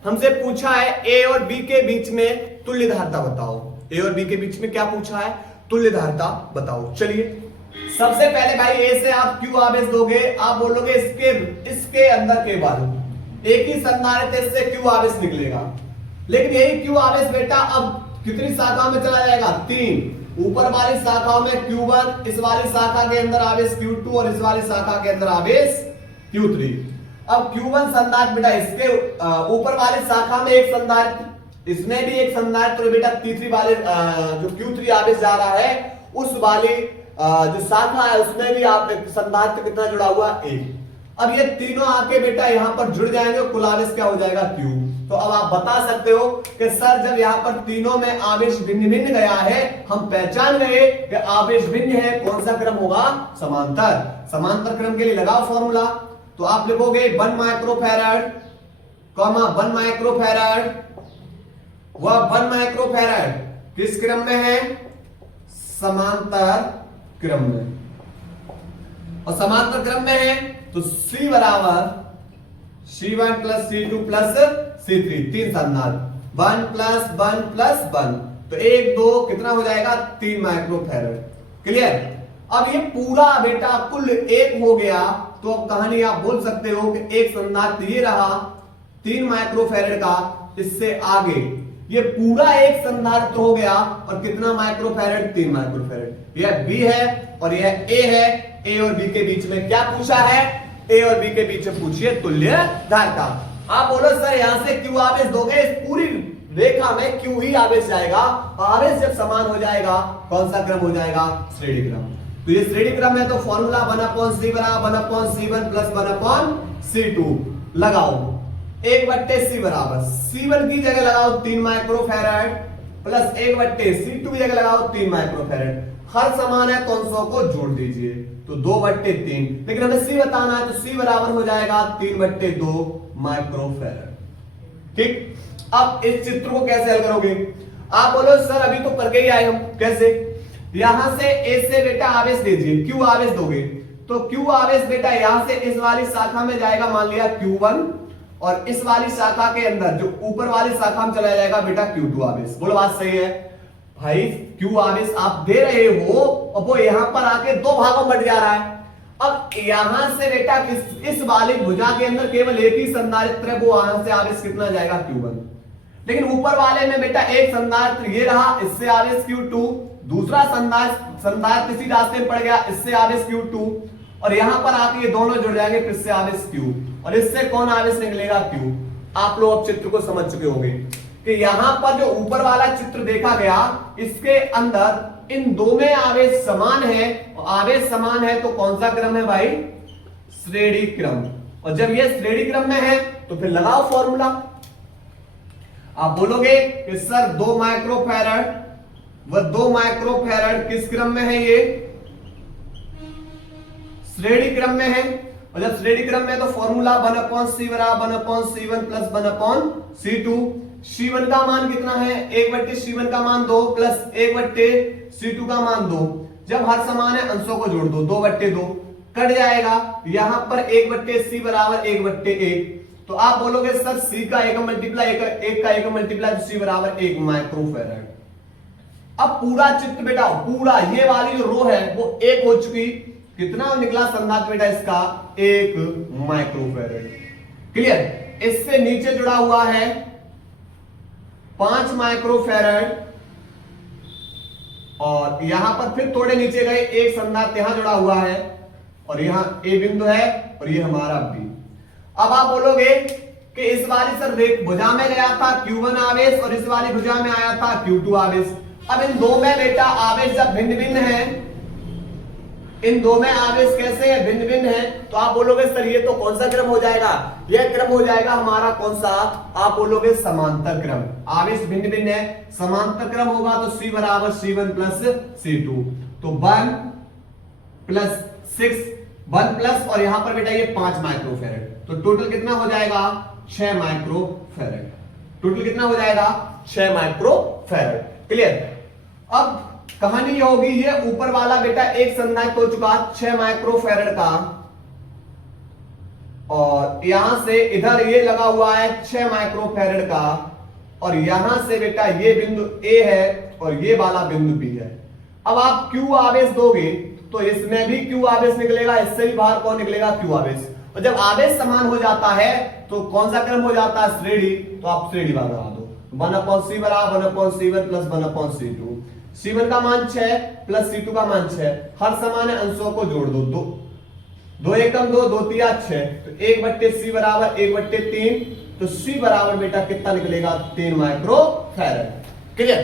हमसे पूछा है ए और बी के बीच में तुल्य धारिता बताओ। ए और बी के बीच में क्या पूछा है तुल्य धारिता बताओ। चलिए सबसे पहले भाई ए से आप क्यू आवेश दोगे, आप बोलोगे इसके अंदर केवल एक ही संधारित्र से क्यू आवेश निकलेगा। लेकिन यही क्यू आवेश बेटा अब कितनी शाखा में चला जाएगा 3। ऊपर वाली शाखाओं में Q1, इस वाली शाखा के अंदर आवेश Q2 और इस वाली शाखा के अंदर आवेश Q3। अब Q1 संधारित्र बेटा इसके ऊपर वाली शाखा में एक संधारित्र, इसमें भी एक संधारित्र बेटा तीसरी वाले जो Q3 आवेश जा रहा है उस वाली जो शाखा है उसमें भी आप संधारित्र कितना जुड़ा हुआ एक। अब ये तीनों आके बेटा यहां पर जुड़ जाएंगे कुल आवेश क्या हो जाएगा Q। तो अब आप बता सकते हो कि सर जब यहाँ पर तीनों में आवेश भिन्न भिन्न गया है हम पहचान गए कि आवेश भिन्न है, कौन सा क्रम होगा समांतर। समांतर क्रम के लिए लगाओ फॉर्मूला। तो आप लिखोगे 1 माइक्रोफैरड कॉमा 1 माइक्रोफैरड व 1 माइक्रोफैरड किस क्रम में है समांतर क्रम में। और समांतर क्रम में है तो C बराबर C1 plus C2 plus C3 तीन संधारित्र 1 प्लस 1 प्लस 1 तो 1 2 कितना हो जाएगा 3 माइक्रोफैरड। क्लियर। अब ये पूरा बेटा कुल एक हो गया तो अब कहानी आप बोल सकते हो कि एक संधारित्र ये रहा 3 माइक्रोफैरड का, इससे आगे ये पूरा एक संधारित्र हो गया और कितना माइक्रोफैरड 3 माइक्रोफैरड। यह B है और यह A है। A और B के बीच में क्या पूछा है A और B के बीच में पूछिए तुल्य धारिता। आप बोलो सर यहां से Q आवेश दोगे इस पूरी रेखा में Q ही आवेश जाएगा। आवेश जब समान हो जाएगा कौन सा क्रम हो जाएगा श्रेणी क्रम। तो ये श्रेणी क्रम है तो फॉर्मूला 1/c बराबर 1/c1 प्लस 1/c2 लगाओ 1/c बराबर C1 की जगह लगाओ 3 माइक्रोफैरड प्लस 1/c2 की जगह लगाओ 3 माइक्रोफैरड। हर समान है तो अंशों को जोड़ दीजिए तो 2/3। लेकिन हमें C बताना है तो C बराबर हो जाएगा 3/2 माइक्रोफैरड। ठीक। अब इस चित्र को कैसे हल करोगे आप बोलो सर अभी तो करके ही आए हम। कैसे यहां से A से बेटा आवेश दीजिए Q आवेश दोगे तो Q आवेश बेटा यहां से इस वाली शाखा में जाएगा मान लिया Q1 और इस वाली शाखा के अंदर जो ऊपर वाली शाखा में चला जाएगा बेटा Q2 आवेश। बोलो बात सही है भाई। Q आवेश आप दे रहे हो और वो यहां पर आके दो भागों में बट जा रहा है। अब यहां से बेटा इस वाली भुजा के अंदर केवल एक ही संधारित्र है, वो वहां से आवेश कितना जाएगा Q1। लेकिन ऊपर वाले में बेटा एक संधारित्र ये रहा, इससे आवेश Q2, दूसरा संधारित्र इसी रास्ते में पड़ गया, इससे आवेश Q2 और यहां पर आके ये दोनों जुड़ जाएंगे, फिर से आवेश Q और इससे कौन आवेश निकलेगा Q। आप लोग अब चित्र को समझ चुके होंगे कि यहां पर जो ऊपर वाला चित्र देखा गया इसके अंदर इन दो में आवेश समान है और आवेश समान है तो कौन सा क्रम है भाई श्रेणी क्रम। और जब ये श्रेणी क्रम में है तो फिर लगाओ फॉर्मूला। आप बोलोगे कि सर 2 माइक्रोफैरड, वह 2 माइक्रोफैरड किस क्रम में है? ये श्रेणी क्रम में है। और जब श्रेणी क्रम में तो फॉर्मूला 1/c बराबर 1/c1 प्लस 1/c2। C1 का मान कितना है? 1/C1 का मान 2 प्लस 1/C2 का मान 2। जब हर समान है अंशों को जोड़ दो, 2/2 कट जाएगा। यहां पर 1/C बराबर 1/1। तो आप बोलोगे सर C का 1 मल्टीप्लाई 1 का 1 मल्टीप्लाई C बराबर 1 माइक्रोफैरड। अब पूरा चित्र बेटा, पूरा ये वाली जो रो है वो 1 हो चुकी। कितना निकला संधारित्र बेटा इसका? 1 माइक्रोफैरड। क्लियर? इससे नीचे जुड़ा हुआ है 5 माइक्रोफैरड, और यहां पर फिर थोड़े नीचे गए, एक संधारित्र यहां जुड़ा हुआ है, और यहां ए बिंदु है, और ये हमारा बी। अब आप बोलोगे कि इस वाली सर भुजा में गया था Q1 आवेश, और इस वाली भुजा में आया था Q2 आवेश। अब इन दो में बेटा आवेश जब भिन्न भिन्न है, इन दो में आवेश कैसे है? भिन्न भिन्न है। तो आप बोलोगे सर ये तो कौन सा क्रम हो जाएगा? यह क्रम हो जाएगा हमारा कौन सा? आप बोलोगे समांतर क्रम। आवेश भिन्न भिन्न है, समांतर क्रम होगा तो C बराबर C1 प्लस C2। तो 1 प्लस 6, 1 प्लस, और यहां पर बेटा ये 5 माइक्रोफैरड। तो टोटल कितना हो जाएगा? 6 माइक्रोफैरड। टोटल कितना हो जाएगा? 6 माइक्रोफैरड। क्लियर? अब कहानी ये होगी, ये ऊपर वाला बेटा एक संधारित्र हो चुका 6 माइक्रोफैरड का, और यहां से इधर ये लगा हुआ है 6 माइक्रोफैरड का, और यहां से बेटा ये बिंदु A है और ये वाला बिंदु B है। अब आप Q आवेश दोगे तो इसमें भी Q आवेश निकलेगा, इससे भी बाहर कौन निकलेगा? Q आवेश। और जब आवेश समान हो जाता है तो कौन सा क्रम हो जाता है? श्रेणी। तो आप श्रेणी बना दो, 1/C बराबर 1/C1 प्लस 1/C2। C1 का मान 6 प्लस C2 का मान 6, हर समान है अंशों को जोड़ दो, 2 एकम 2, 2 तिया 6, तो 1/C बराबर 1/3। तो C बराबर बेटा कितना निकलेगा? 3 माइक्रोफैरड। क्लियर?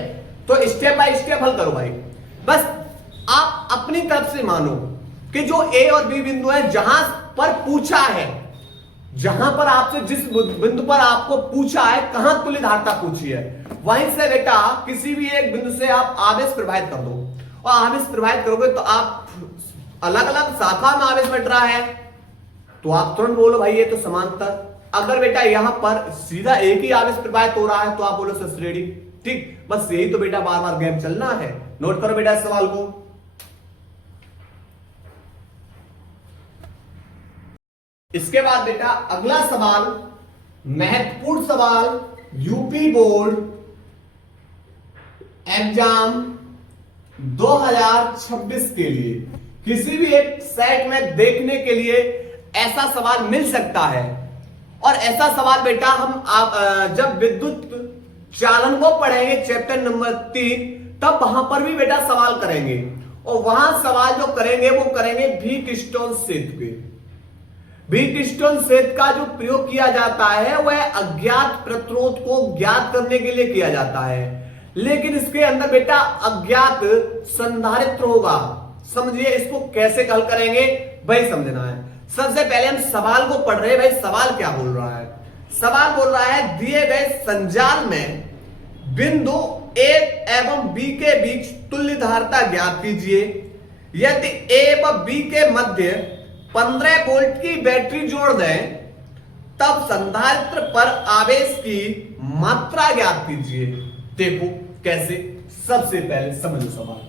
तो स्टेप बाय स्टेप हल करो भाई। बस आप अपनी तरफ से मानो कि जो A और B बिंदु है, जहां पर पूछा है, जहां पर आपसे जिस बिंदु पर आपको पूछा है, कहां तुल्य धारिता पूछी है, वहीं से बेटा किसी भी एक बिंदु से आप आवेश प्रवाहित कर दो, और आवेश प्रवाहित करोगे तो आप अलग अलग शाखा में आवेश बट रहा है, तो आप तुरंत बोलो भाई ये तो समांतर। अगर बेटा यहां पर सीधा एक ही आवेश प्रवाहित हो रहा है तो आप बोलो सर श्रेणी। ठीक, बस यही तो बेटा बार बार गेम चलना है। नोट करो बेटा इस सवाल को। इसके बाद बेटा अगला सवाल, महत्वपूर्ण सवाल, यूपी बोर्ड एग्जाम 2026 के लिए किसी भी एक सेट में देखने के लिए ऐसा सवाल मिल सकता है। और ऐसा सवाल बेटा हम जब विद्युत चालन को पढ़ेंगे चैप्टर नंबर 3, तब वहां पर भी बेटा सवाल करेंगे, और वहां सवाल जो करेंगे वो करेंगे व्हीटस्टोन सेतु के। व्हीटस्टोन सेतु का जो प्रयोग किया जाता है वह अज्ञात प्रतिरोध को ज्ञात करने के लिए किया जाता है, लेकिन इसके अंदर बेटा अज्ञात संधारित्र होगा। समझिए इसको कैसे हल करेंगे भाई, समझना है। सबसे पहले हम सवाल को पढ़ रहे हैं भाई, सवाल क्या बोल रहा है? सवाल बोल रहा है दिए गए संजाल में बिंदु A एवं B के बीच तुल्य धारिता ज्ञात कीजिए। यदि A व B के मध्य 15 वोल्ट की बैटरी जोड़ दें तब संधारित्र पर आवेश की मात्रा ज्ञात कीजिए। देखो कैसे, सबसे पहले समझो सवाल।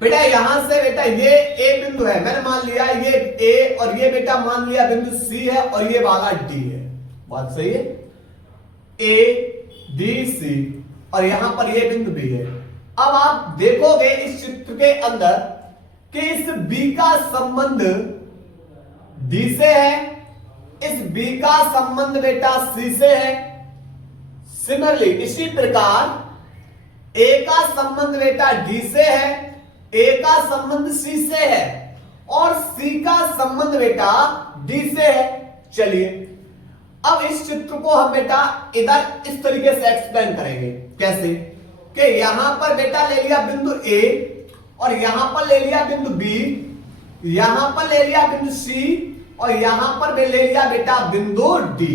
बेटा यहां से बेटा ये A बिंदु है, मैंने मान लिया ये A, और ये बेटा मान लिया बिंदु C है, और ये वाला D है। बात सही है? A D C, और यहां पर ये बिंदु B है। अब आप देखोगे इस चित्र के अंदर कि इस B का संबंध D से है, इस B का संबंध बेटा C से है। सिमिलरली इसी प्रकार A का संबंध बेटा D से है, A का संबंध C से है, और C का संबंध बेटा D से है। चलिए अब इस चित्र को हम बेटा इधर इस तरीके से एक्सप्लेन करेंगे। कैसे? कि यहां पर बेटा ले लिया बिंदु A, और यहां पर ले लिया बिंदु B, यहां पर ले लिया बिंदु C, और यहां पर ले लिया बेटा बिंदु D।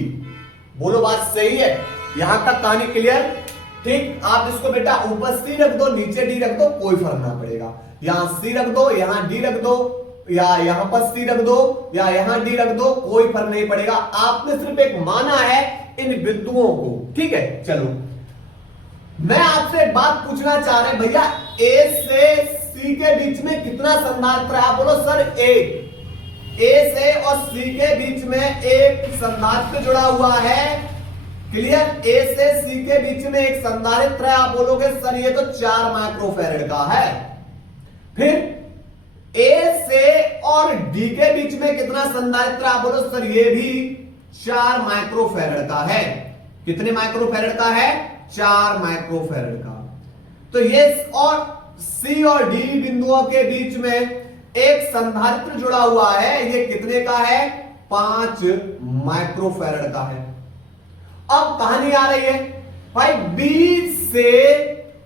बोलो बात सही है, यहां तक कहानी क्लियर। ठीक, आप इसको बेटा ऊपर सी रख दो, नीचे डी रख दो, कोई फर्क ना पड़ेगा। यहां सी रख दो, यहां डी रख दो, या यहां पर सी रख दो, या यहां डी रख दो, कोई फर्क नहीं पड़ेगा। आपने सिर्फ एक माना है इन बिंदुओं को, ठीक है। चलो मैं आपसे एक बात पूछना चाह रहे भैया, ए से सी के बीच में कितना संधारित्र है? आप बोलो सर एक। ए से और सी के बीच में एक संधारित्र जुड़ा हुआ है, क्लियर। ए से सी के बीच में एक संधारित्र है, आप बोलोगे सर ये तो 4 माइक्रोफैरड का है। फिर ए से और डी के बीच में कितना संधारित्र? आप बोलो सर ये भी 4 माइक्रोफैरड का है। कितने माइक्रोफैरड का है? 4 माइक्रोफैरड का। तो ये और सी और डी बिंदुओं के बीच में एक संधारित्र जुड़ा हुआ है, ये कितने का है? 5 माइक्रोफैरड का है। अब कहानी आ रही है भाई, बी से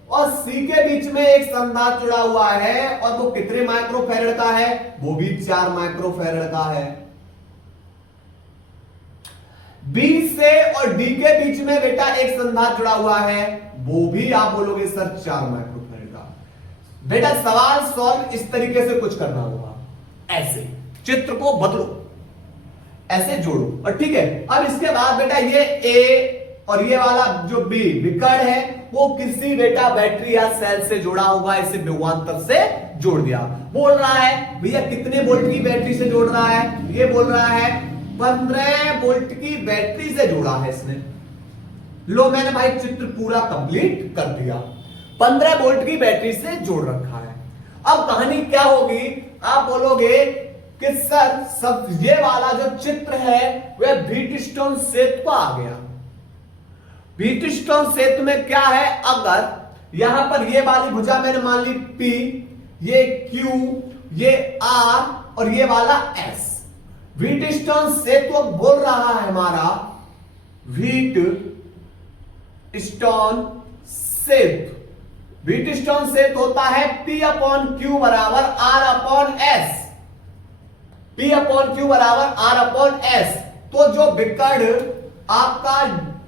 और सी के बीच में एक संधारित्र जुड़ा हुआ है, और वो कितने माइक्रोफैरड का है? वो भी 4 माइक्रोफैरड का है। बी से और डी के बीच में बेटा एक संधारित्र जुड़ा हुआ है, वो भी आप बोलोगे सर 4 माइक्रोफैरड का। बेटा सवाल सॉल्व इस तरीके से कुछ करना होगा, ऐसे चित्र को बदलो, ऐसे जोड़ो, और ठीक है। अब इसके बाद बेटा ये ए और ये वाला जो बी विकर्ण है वो किसी बेटा बैटरी या सेल से जुड़ा होगा, इसे विभवांतर से जोड़ दिया। बोल रहा है भैया कितने वोल्ट की बैटरी से जोड़ रहा है? ये बोल रहा है 15 वोल्ट की बैटरी से जोड़ा है इसने। लो मैंने भाई चित्र पूरा कंप्लीट कर दिया, 15 वोल्ट की बैटरी से जोड़ रखा है। अब कहानी क्या होगी? आप बोलोगे कि सर सब ये वाला जो चित्र है वह व्हीटस्टोन सेतु का आ गया। व्हीटस्टोन सेतु में क्या है? अगर यहां पर ये वाली भुजा मैंने मान ली P, ये Q, ये R और ये वाला S। व्हीटस्टोन सेतु बोल रहा है हमारा व्हीटस्टोन सेतु। व्हीटस्टोन सेतु होता है P/Q बराबर R/S। P/Q बराबर R/S। तो जो विकर्ण आपका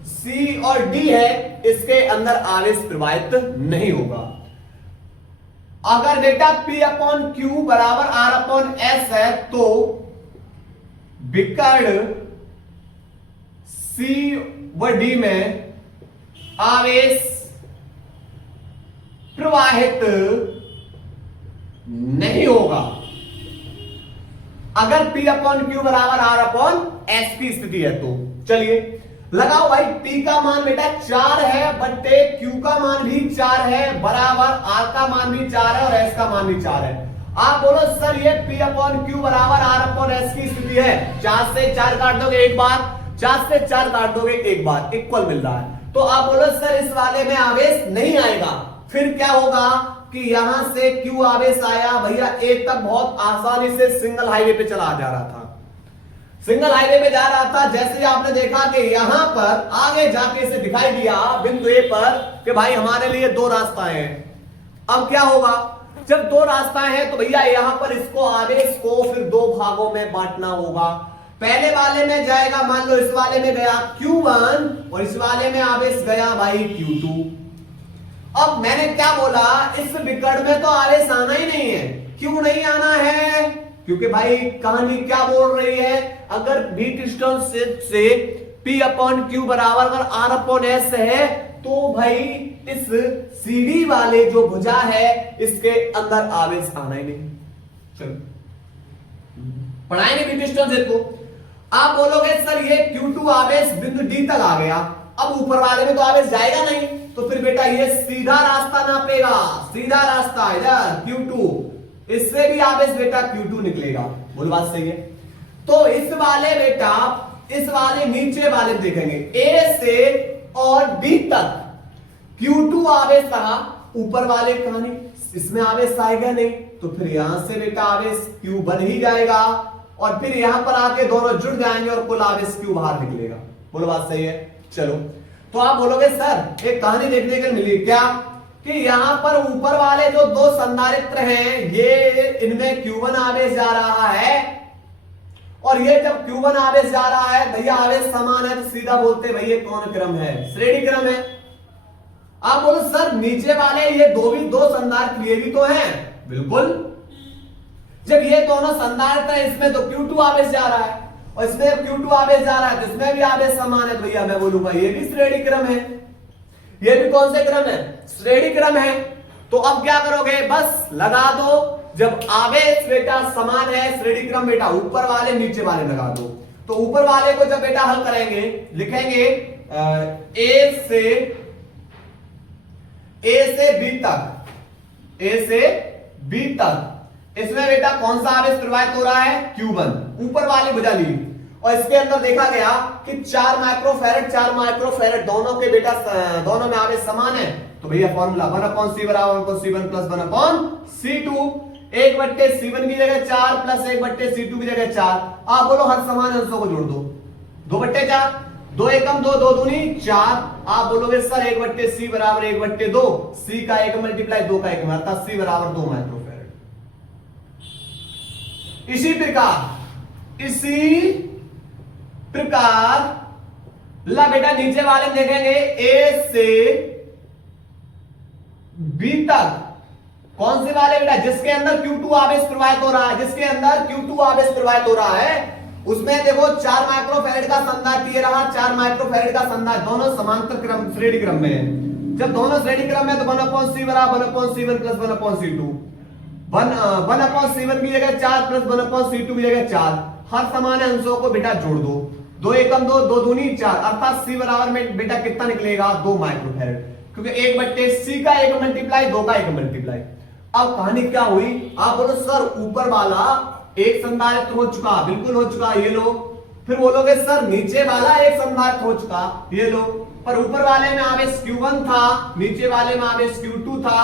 C और D है इसके अंदर आवेश प्रवाहित नहीं होगा। अगर बेटा P/Q बराबर R/S है तो विकर्ण C व D में आवेश प्रवाहित नहीं होगा। अगर P/Q बराबर R/S की स्थिति है तो चलिए लगाओ भाई। P का मान बेटा 4 है बट्टे Q का मान भी 4 है बराबर R का मान भी 4 है और S का मान भी 4 है। आप बोलो सर ये P/Q बराबर R/S की स्थिति है। 4 से 4 काट दोगे एक बार, 4 से 4 काट दोगे एक बार, इक्वल मिल रहा है। तो आप बोलो सर इस वाले में आवेश नहीं आएगा। फिर क्या होगा कि यहां से Q आवेश आया भैया, एक तक बहुत आसानी से सिंगल हाईवे पे चला जा रहा था। सिंगल हाईवे पे जा रहा था, जैसे आपने देखा कि यहां पर आगे जाके से दिखाई दिया बिंदु ए पर कि भाई हमारे लिए 2 रास्ता हैं। अब क्या होगा? जब 2 रास्ता है तो भैया यहां पर इसको आवेश को फिर 2 भागों में बांटना होगा। पहले वाले में जाएगा, मान लो इस वाले में गया Q1 और इस वाले में आवेश गया भाई Q2। अब मैंने क्या बोला, इस विकर्ण में तो आवेश आना ही नहीं है। क्यों नहीं आना है? क्योंकि भाई कहानी क्या बोल रही है, अगर व्हीटस्टोन सेतु से P/Q बराबर अगर R/S है तो भाई इस सीढ़ी वाले जो भुजा है इसके अंदर आवेश आना ही नहीं। चलो पढ़ाएंगे व्हीटस्टोन सेतु को। आप बोलोगे सर ये Q2 आवेश बिंदु D तक आ गया, अब ऊपर वाले में तो आवेश जाएगा नहीं, तो फिर बेटा ये सीधा रास्ता नापेगा, सीधा रास्ता इधर Q2, इससे भी आवेश बेटा Q2 निकलेगा। बोल बात सही है। तो इस वाले बेटा, इस वाले नीचे वाले देखेंगे A से और D तक Q2 आवेश रहा, ऊपर वाले कहानी इसमें आवेश आएगा नहीं, तो फिर यहां से बेटा आवेश Q बन ही जाएगा और फिर यहां पर आके दोनों जुड़ जाएंगे और कुल आवेश Q बाहर निकलेगा। बोलो बात सही है। चलो तो आप बोलोगे सर एक कहानी देखने को मिली क्या कि यहां पर ऊपर वाले जो 2 संधारित्र हैं ये इनमें Q1 आवेश जा रहा है और ये जब Q1 आवेश जा रहा है, भैया आवेश समान है, तो सीधा बोलते भाई ये कौन क्रम है? श्रेणी क्रम है। आप बोलो सर नीचे वाले ये दो संधारित्र ये भी तो हैं। बिल्कुल, जब ये दोनों संधारित्र है, इसमें तो Q2 आवेश जा रहा है और इसमें Q2 आवेश जा रहा है, तो इसमें भी आवेश समान है, भैया मैं बोलूंगा ये भी श्रेणी क्रम है। ये भी कौन से क्रम है? श्रेणी क्रम है। तो अब क्या करोगे? बस लगा दो, जब आवेश बेटा समान है, श्रेणी क्रम बेटा ऊपर वाले नीचे वाले लगा दो। तो ऊपर वाले को जब बेटा हल करेंगे, लिखेंगे ए से बी तक, ए से बी तक। इसमें बेटा कौन सा आवेश प्रवाहित हो रहा है? Q1, ऊपर वाली भुजा ली। और इसके अंदर देखा गया कि 4 माइक्रोफैरड दोनों के बेटा दोनों में आवेश समान है। तो भैया फॉर्मूला 1/C बराबर 1/C1 प्लस 1/C2। 1/C1 की जगह 4 प्लस 1/C2 की जगह 4। आप बोलो हर समान अंशों को जोड़ दो। 2/4, 2 एकम 2, 2 दूनी 4। आप बोलोगे सर 1/C बराबर 1/2, C का 1 मल्टीप्लाई 2 का 1 अर्थात C बराबर 2 माइक्रोफैरड। इसी प्रकार ला बेटा नीचे वाले देखेंगे ए से बी तक। कौन से वाले बेटा? जिसके अंदर Q2 आवेश प्रवाहित हो रहा है, जिसके अंदर Q2 आवेश प्रवाहित हो रहा है, उसमें देखो 4 माइक्रोफैरड का संधारित्र ये रहा, 4 माइक्रोफैरड का संधारित्र, दोनों समांतर क्रम श्रेणी क्रम में है। जब दोनों श्रेणी क्रम में तो 1/C बराबर 1/C1 प्लस 1/C2। 1/C1 की जगह 4 प्लस 1/C2 की जगह 4। हर समान अंशों को बेटा जोड़ दो। 2 एकम 2, 2 दूनी 4 अर्थात C बराबर में बेटा कितना निकलेगा? 2 माइक्रोफैरड, क्योंकि 1/C का 1 मल्टीप्लाई 2 का 1 मल्टीप्लाई। अब कहानी क्या हुई? आप बोलो सर ऊपर वाला एक संधारित्र हो चुका, बिल्कुल हो चुका, ये लो। फिर बोलोगे सर नीचे वाला एक संधारित्र हो चुका, ये लो। पर ऊपर वाले में आवेश Q1 था, नीचे वाले में आवेश Q2 था।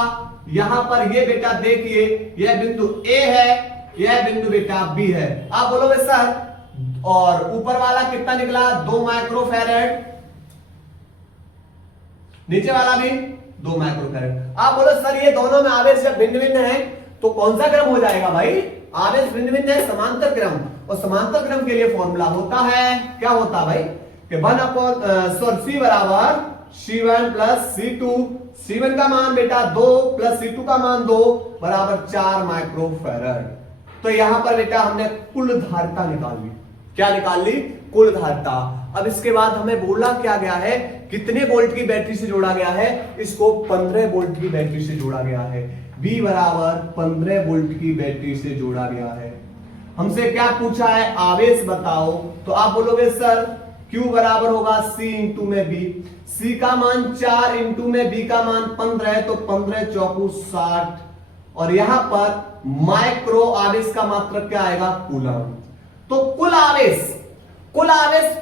यहां पर ये बेटा देखिए, यह बिंदु A है, यह बिंदु बेटा B है। आप बोलोगे सर और ऊपर वाला कितना निकला? 2 माइक्रोफैरड, नीचे वाला भी 2 माइक्रोफैरड। आप बोलो सर ये दोनों में आवेश जब भिन्न भिन्न है तो कौन सा क्रम हो जाएगा भाई? आवेश भिन्न भिन्न है, समांतर क्रम। और समांतर क्रम के लिए फॉर्मूला होता है, क्या होता है भाई? कि C बराबर C1 प्लस C2। C1 का मान बेटा 2 प्लस C2 का मान 2 बराबर 4 माइक्रोफैरड। तो यहां पर बेटा हमने कुल धारिता निकाल ली। क्या निकाल ली? कुल धारिता। अब इसके बाद हमें बोला क्या गया है? कितने वोल्ट की बैटरी से जोड़ा गया है? इसको 15 वोल्ट की बैटरी से जोड़ा गया है। B बराबर 15 वोल्ट की बैटरी से जोड़ा गया है। हमसे क्या पूछा है? आवेश बताओ। तो आप बोलोगे सर Q बराबर होगा C इंटू में B। C का मान 4 इंटू में B का मान 15 है, तो 15 चौकू 60। और यहां पर माइक्रो आवेश का मात्रक क्या आएगा? कूलम। तो कुल आवेश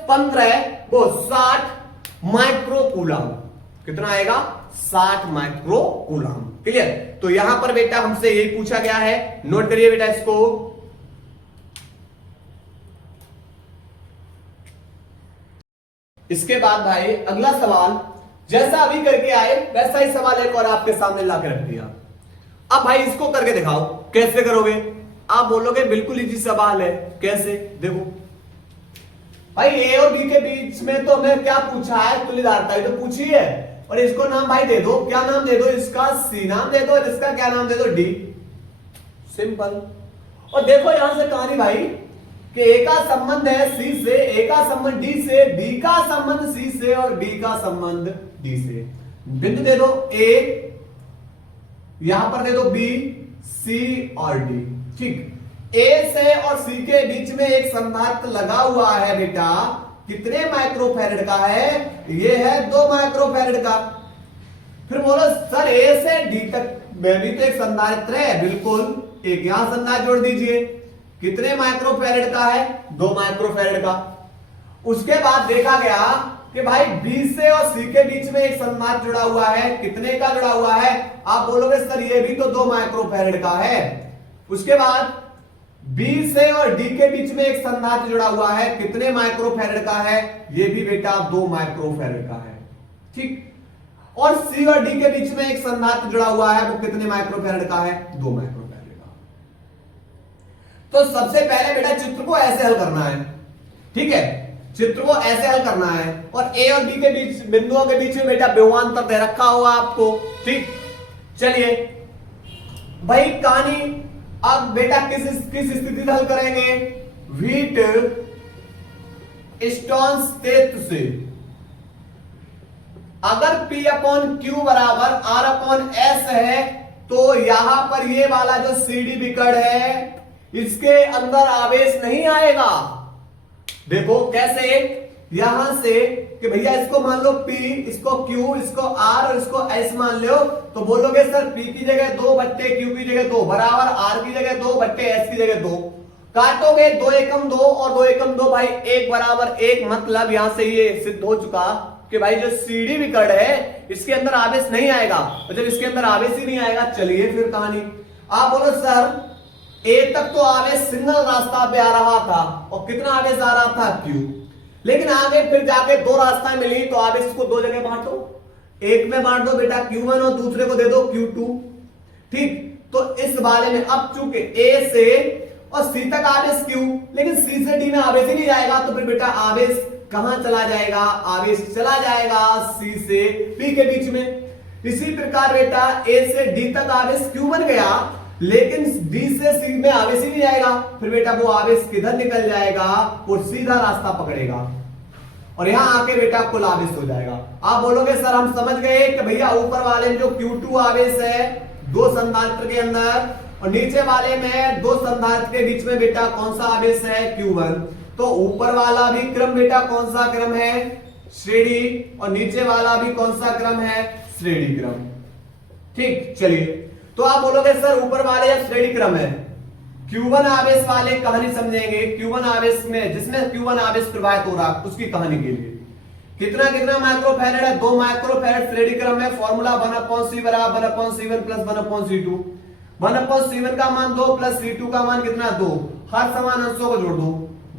15 वो 60 माइक्रो कूलम। कितना आएगा? 60 माइक्रो कूलम। क्लियर? तो यहां पर बेटा हमसे यही पूछा गया है, नोट करिए बेटा इसको। इसके बाद भाई अगला सवाल जैसा अभी करके आए वैसा ही सवाल एक और आपके सामने ला के रख दिया। अब भाई इसको करके दिखाओ, कैसे करोगे? आप बोलोगे बिल्कुल इजी सवाल है, कैसे? देखो भाई ए और बी के बीच में तो हमें क्या पूछा है? तुल्यधारिता ही तो पूछी है। और इसको नाम भाई दे दो, क्या नाम दे दो? इसका सी नाम दे दो और इसका क्या नाम दे दो? डी। सिंपल। और देखो यहां से कहानी भाई कि ए का संबंध है सी से, ए का संबंध डी से, बी का संबंध सी से और बी का संबंध डी से। बिंदु दे दो ए, यहां पर दे दो बी, सी और डी। ठीक। ए से और सी के बीच में एक संधारित्र लगा हुआ है बेटा, कितने माइक्रोफैरड का है? ये है 2 माइक्रोफैरड का। फिर बोलो सर ए से डी तक में भी तो एक संधारित्र है, बिल्कुल। एक यहां संधारित्र जोड़ दीजिए, कितने माइक्रोफैरड का है? 2 माइक्रोफैरड का। उसके बाद देखा गया कि भाई बी से और सी के बीच में एक संधारित्र जुड़ा हुआ है, कितने का जुड़ा हुआ है? आप बोलोगे सर ये भी तो 2 माइक्रोफैरड का है। उसके बाद बी से और डी के बीच में एक संधारित्र जुड़ा हुआ है, कितने माइक्रोफैरड का है? ये भी बेटा 2 माइक्रोफैरड का है। ठीक। और सी और डी के बीच में एक संधारित्र जुड़ा हुआ है, वो कितने माइक्रोफैरड का है? 2 माइक्रोफैरड का। तो तो सबसे पहले बेटा चित्र को ऐसे हल करना है, ठीक है, चित्र को ऐसे हल करना है और ए और बी के बीच बिंदुओं के बीच में बेटा विभवांतर दे रखा होगा आपको, ठीक। चलिए भाई कहानी अब बेटा किस स्थिति से हल करेंगे, व्हीट स्टोन्स तत्व से अगर P अपॉन Q बराबर R अपॉन S है तो यहां पर ये वाला जो CD विकर्ण है इसके अंदर आवेश नहीं आएगा। देखो कैसे, यहां से कि भैया इसको मान लो P, इसको Q, इसको R और इसको S मान लो, तो बोलोगे सर P की जगह 2 बट्टे Q की जगह 2 बराबर R की जगह 2 बट्टे S की जगह 2, काटोगे 2 एकम 2 और 2 एकम 2 भाई 1 बराबर 1, मतलब यहां से ये सिद्ध हो चुका कि भाई जो CD विकर्ण है इसके अंदर आवेश नहीं आएगा। और जब इसके अंदर आवेश ही नहीं आएगा, चलिए फिर कहानी आप बोलो सर A तक तो आवेश सिंगल रास्ता पे आ रहा था और कितना आवेश आ रहा था Q, लेकिन आगे फिर जाके 2 रास्ता मिली तो आवेश को 2 जगह बांटो, एक में बांट दो बेटा Q1 और दूसरे को दे दो Q2, ठीक। तो इस वाले में अब चूंकि A से और C तक आवेश Q, लेकिन C से D में आवेश ही नहीं जाएगा, तो फिर बेटा आवेश कहां चला जाएगा, आवेश चला जाएगा C से P के बीच में। इसी प्रकार बेटा A से D तक आवेश Q बन गया, लेकिन D से C में आवेश ही नहीं जाएगा, फिर बेटा वो आवेश किधर निकल जाएगा, वो सीधा रास्ता पकड़ेगा और यहां आके बेटा कुल आवेश हो जाएगा। आप बोलोगे सर हम समझ गए कि भैया ऊपर वाले में जो Q2 आवेश है 2 संधारित्र के अंदर और नीचे वाले में 2 संधारित्र के बीच में बेटा कौन सा आवेश है, Q1, तो ऊपर वाला भी क्रम बेटा कौन सा क्रम है, श्रेणी, और नीचे वाला भी कौन सा क्रम है, श्रेणी क्रम, ठीक। चलिए तो आप बोलोगे सर ऊपर वाले या श्रेणी क्रम है, Q1 आवेश वाले कहानी समझेंगे, Q1 आवेश में जिसमें Q1 आवेश प्रवाहित हो रहा उसकी कहानी के लिए कितना कितना माइक्रोफैरेड है, 2 माइक्रोफैरेड श्रेणी क्रम है। फॉर्मूला 1/C बराबर 1/C1 प्लस 1/C2, 1/C1 का मान 2 प्लस C2 का मान कितना 2, हर समान अंशों को जोड़ दो,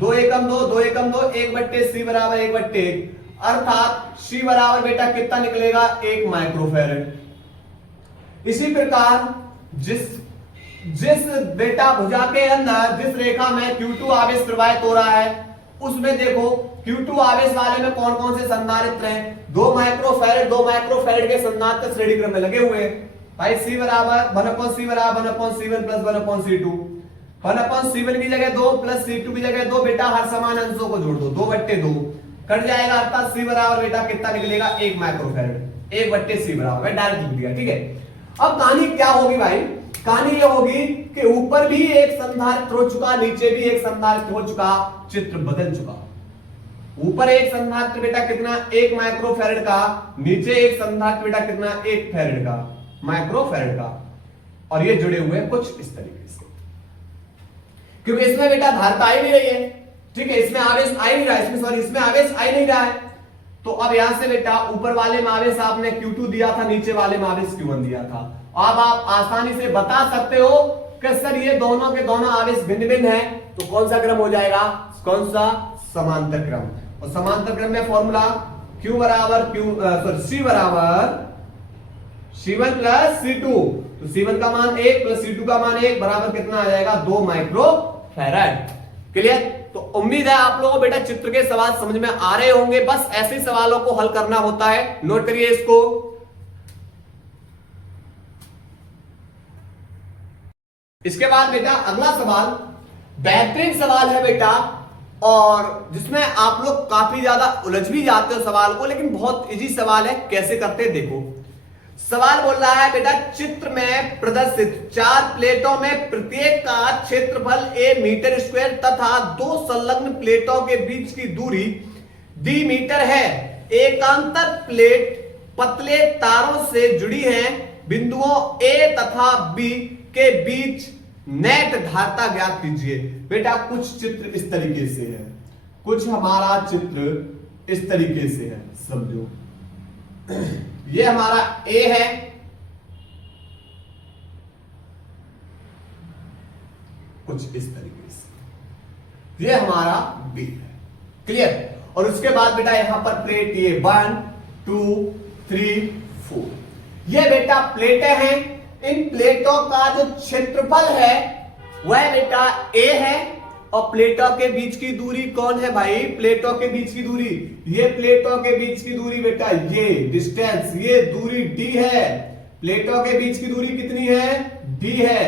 2 एकम 2 2 एकम 2 1/C बराबर 1/1, अर्थात C बराबर बेटा कितना निकलेगा 1 माइक्रोफैरेड। इसी प्रकार जिस बेटा भुजा के अंदर जिस रेखा में Q2 आवेश प्रवाहित हो रहा है उसमें देखो Q2 आवेश वाले में कौन कौन से संधारित्र हैं, 2 माइक्रोफैरेड के संधारित्र श्रेणी क्रम में लगे हुए हैं भाई। C बराबर 1/C बराबर 1/C1 प्लस 1/C2, 1/C1 की जगह 2 प्लस C2 की जगह 2, बेटा हर समान अंशों को जोड़ दो, 2/2 कट जाएगा, अर्थात C बराबर बेटा कितना निकलेगा 1 माइक्रोफैरेड, 1/C बराबर डायरेक्ट लिख दिया, ठीक है। अब कहानी क्या होगी भाई, कहानी ये होगी कि ऊपर भी एक संधारित्र हो चुका, नीचे भी एक संधारित्र हो चुका, चित्र बदल चुका। ऊपर एक संधारित्र बेटा कितना 1 माइक्रोफैरेड का, नीचे एक संधारित्र बेटा कितना 1 फैरेड का, माइक्रोफैरेड का, और ये जुड़े हुए कुछ इस तरीके से, क्योंकि इसमें बेटा धारिता आ ही नहीं रही है, ठीक है, इसमें आवेश आ ही नहीं रहा है, इसमें आवेश आ ही नहीं रहा है। तो अब यहां से बेटा ऊपर वाले में आवेश आपने Q2 दिया था, नीचे वाले में आवेश Q1 दिया था। अब आप आसानी से बता सकते हो कि सर ये दोनों के दोनों आवेश भिन्न भिन्न है, तो कौन सा क्रम हो जाएगा, कौन सा, समांतर क्रम। और समांतर क्रम में फॉर्मूला C बराबर C1 प्लस C2, तो C1 का मान 1 प्लस C2 का मान 1 बराबर कितना आ जाएगा 2 माइक्रोफैराड। क्लियर। तो उम्मीद है आप लोगों को बेटा चित्र के सवाल समझ में आ रहे होंगे, बस ऐसे सवालों को हल करना होता है, नोट करिए इसको। इसके बाद बेटा अगला सवाल बेहतरीन सवाल है बेटा, और जिसमें आप लोग काफी ज्यादा उलझ भी जाते हो सवाल को, लेकिन बहुत इजी सवाल है, कैसे करते हैं देखो। सवाल बोल रहा है बेटा चित्र में प्रदर्शित 4 प्लेटों में प्रत्येक का क्षेत्रफल a मीटर स्क्वायर तथा 2 संलग्न प्लेटों के बीच की दूरी d मीटर है। एकांतर प्लेट पतले तारों से जुड़ी हैं, बिंदुओं a तथा b के बीच नेट धारता ज्ञात कीजिए। बेटा कुछ चित्र इस तरीके से है, कुछ हमारा चित्र इस तरीके से है, समझो। ये हमारा A है, कुछ इस तरीके से, ये हमारा B है, क्लियर। और उसके बाद बेटा यहां पर प्लेट ये 1 2 3 4 ये बेटा प्लेटें हैं। इन प्लेटों का जो क्षेत्रफल है वह बेटा ए है और प्लेटों के बीच की दूरी कौन है भाई? प्लेटों के बीच की दूरी, ये प्लेटों के बीच की दूरी बेटा, ये डिस्टेंस, ये दूरी डी है। प्लेटों के बीच की दूरी कितनी है? डी है।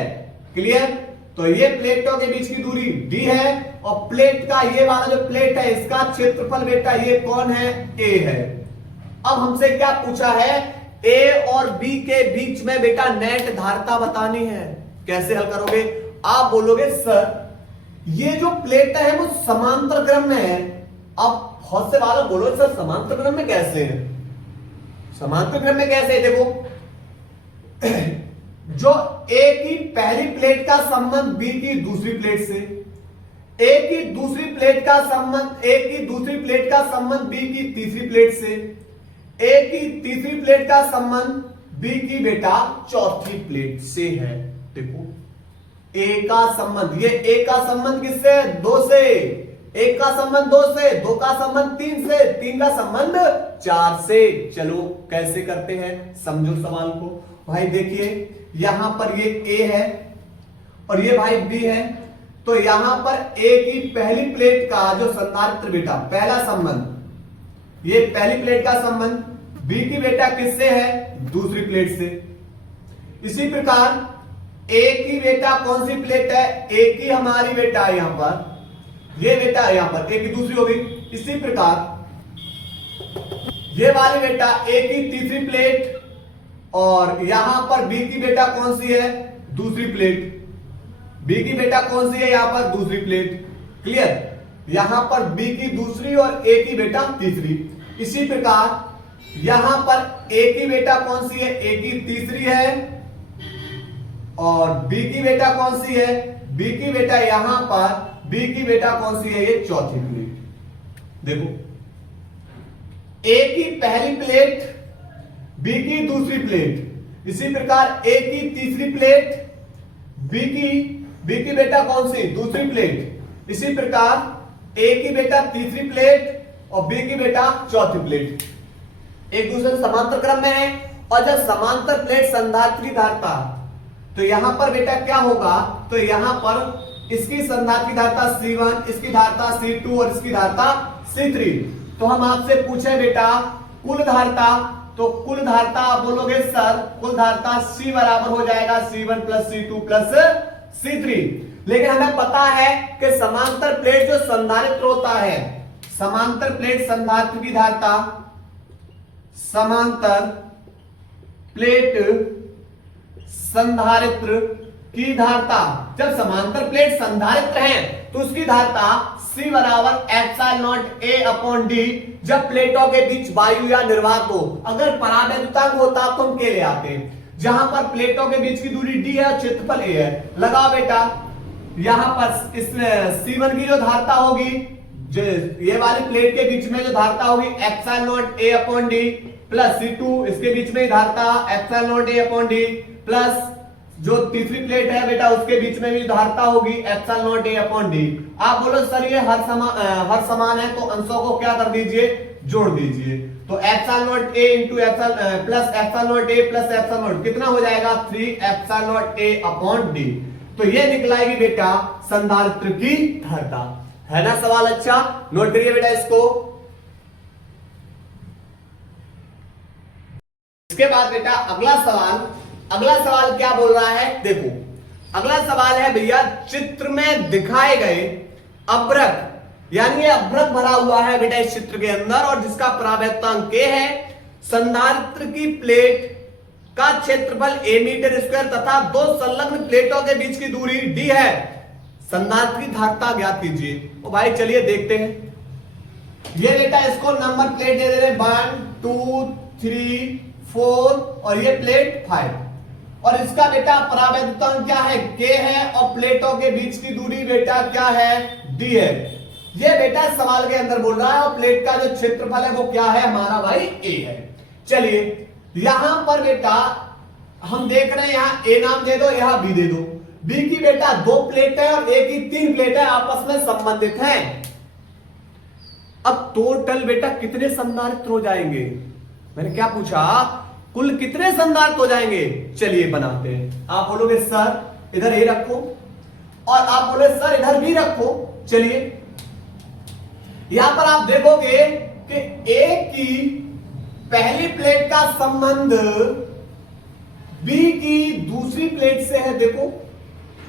क्लियर? तो ये प्लेटों के बीच की दूरी डी है और प्लेट का ये वाला जो प्लेट है इसका क्षेत्रफल बेटा ये कौन है? ए है। अब हमसे क्या पूछा है? ए और बी के बीच में बेटा नेट धारता बतानी है। कैसे हल करोगे? आप बोलोगे सर ये जो प्लेट है वो समांतर क्रम में है। अब बहुत से बालक बोलो सर समांतर क्रम में कैसे है? समांतर क्रम में कैसे है? देखो जो ए की पहली प्लेट का संबंध बी की दूसरी प्लेट से, ए की दूसरी प्लेट का संबंध, ए की दूसरी प्लेट का संबंध बी की तीसरी प्लेट से, ए की तीसरी प्लेट का संबंध बी की बेटा चौथी प्लेट से है। देखो ए का संबंध, ये ए का संबंध किससे? दो से। एक का संबंध दो से, दो का संबंध तीन से, तीन का संबंध चार से। चलो कैसे करते हैं, समझो सवाल को। भाई देखिए यहां पर ये ए है और ये भाई बी है, तो यहां पर ए की पहली प्लेट का जो संधारित्र बेटा पहला संबंध, ये पहली प्लेट का संबंध बी की बेटा किससे है? दूसरी प्लेट से। इसी प्रकार ए की बेटा कौन सी प्लेट है? ए की हमारी बेटा यहां पर, ये बेटा यहां पर ए की दूसरी हो गई। इसी प्रकार ये वाली बेटा ए की तीसरी प्लेट और यहां पर बी की बेटा कौन सी है? दूसरी प्लेट। बी की बेटा कौन सी है? यहां पर दूसरी प्लेट। क्लियर? यहां पर बी की दूसरी और ए की बेटा तीसरी। इसी प्रकार यहां पर ए की बेटा कौन सी है? ए की तीसरी है और बी की बेटा कौन सी है? बी की बेटा यहां पर बी की बेटा कौन सी है? ये चौथी प्लेट। देखो ए की पहली प्लेट, बी की दूसरी प्लेट। इसी प्रकार ए की तीसरी प्लेट, बी की बेटा कौन सी? दूसरी प्लेट। इसी प्रकार ए की बेटा तीसरी प्लेट और बी की बेटा चौथी प्लेट एक दूसरे से समांतर क्रम में है। और जब समांतर प्लेट संधारित्र की धारता, तो यहां पर बेटा क्या होगा? तो यहां पर इसकी संधारित्र की धारता C1, इसकी धारता C2 और इसकी धारता C3। तो हम आपसे पूछे बेटा कुल धारता, तो कुल धारता आप बोलोगे सर कुल धारता C बराबर हो जाएगा C1 plus C2 plus C3। लेकिन हमें पता है कि समांतर प्लेट जो संधारित्र होता है, समांतर प्लेट संधारित्र की धारता, समांतर प्लेट संधारित्र की धारता, जब समांतर प्लेट संधारित्र है तो उसकी धारता C बराबर एप्सिलॉन A अपॉन D जब प्लेटों के बीच वायु या निर्वात हो। अगर परावैद्युतांक होता तो हम के ले आते। जहां पर प्लेटों के बीच की दूरी D है और क्षेत्रफल A है, लगाओ बेटा। यहां पर इसमें C1 की जो धारता होगी, जो ये वाली प्लेट के बीच में जो धारता होगी epsilon A upon D plus C2 इसके बीच में धारता epsilon A upon D plus जो तीसरी प्लेट है बेटा उसके बीच में भी धारता होगी एप्सिलॉन A अपॉन D। आप बोलो सर ये हर समान है, तो अंशों को क्या कर दीजिए? जोड़ दीजिए। तो epsilon A into plus epsilon A plus epsilon कितना हो जाएगा? 3 एप्सिलॉन A अपॉन D। तो ये निकलाएगी बेटा संधारित्र की धारता। है ना सवाल? अच्छा नोट करिए बेटा इसको। इसके बाद बेटा अगला सवाल क्या बोल रहा है? देखो अगला सवाल है भैया चित्र में दिखाए गए अभ्रक, यानी ये अभ्रक भरा हुआ है बेटा इस चित्र के अंदर और जिसका परावैद्युतांक K है। संधारित्र की प्लेट का क्षेत्रफल A मीटर स्क्वायर तथा दो संलग्न प्लेटों के बीच की दूरी D है। संधारित्र की धारता ज्ञात कीजिए। तो भाई चलिए देखते हैं। ये बेटा इसको नंबर प्लेट दे रहे 1 2 3 4 और ये प्लेट 5 और इसका बेटा परावैद्युतांक क्या है? K है और प्लेटों के बीच की दूरी बेटा क्या है? D है। ये बेटा सवाल के अंदर बोल रहा है और प्लेट का जो क्षेत्रफल है वो क्या है? हमारा भाई A है। चलिए यहां पर बेटा हम देख रहे हैं, यहां A नाम दे दो, यहां B दे दो। B की बेटा 2 प्लेट है और A की 3 प्लेट है, आपस में संबंधित हैं। अब टोटल बेटा कितने संधारित्र हो जाएंगे? मैंने क्या पूछा? कुल कितने संधारित्र हो जाएंगे? चलिए बनाते हैं। आप बोलोगे सर इधर A रखो और आप बोले सर इधर भी रखो, चलिए यहां पर आप देखोगे कि ए की पहली प्लेट का संबंध बी की दूसरी प्लेट से है। देखो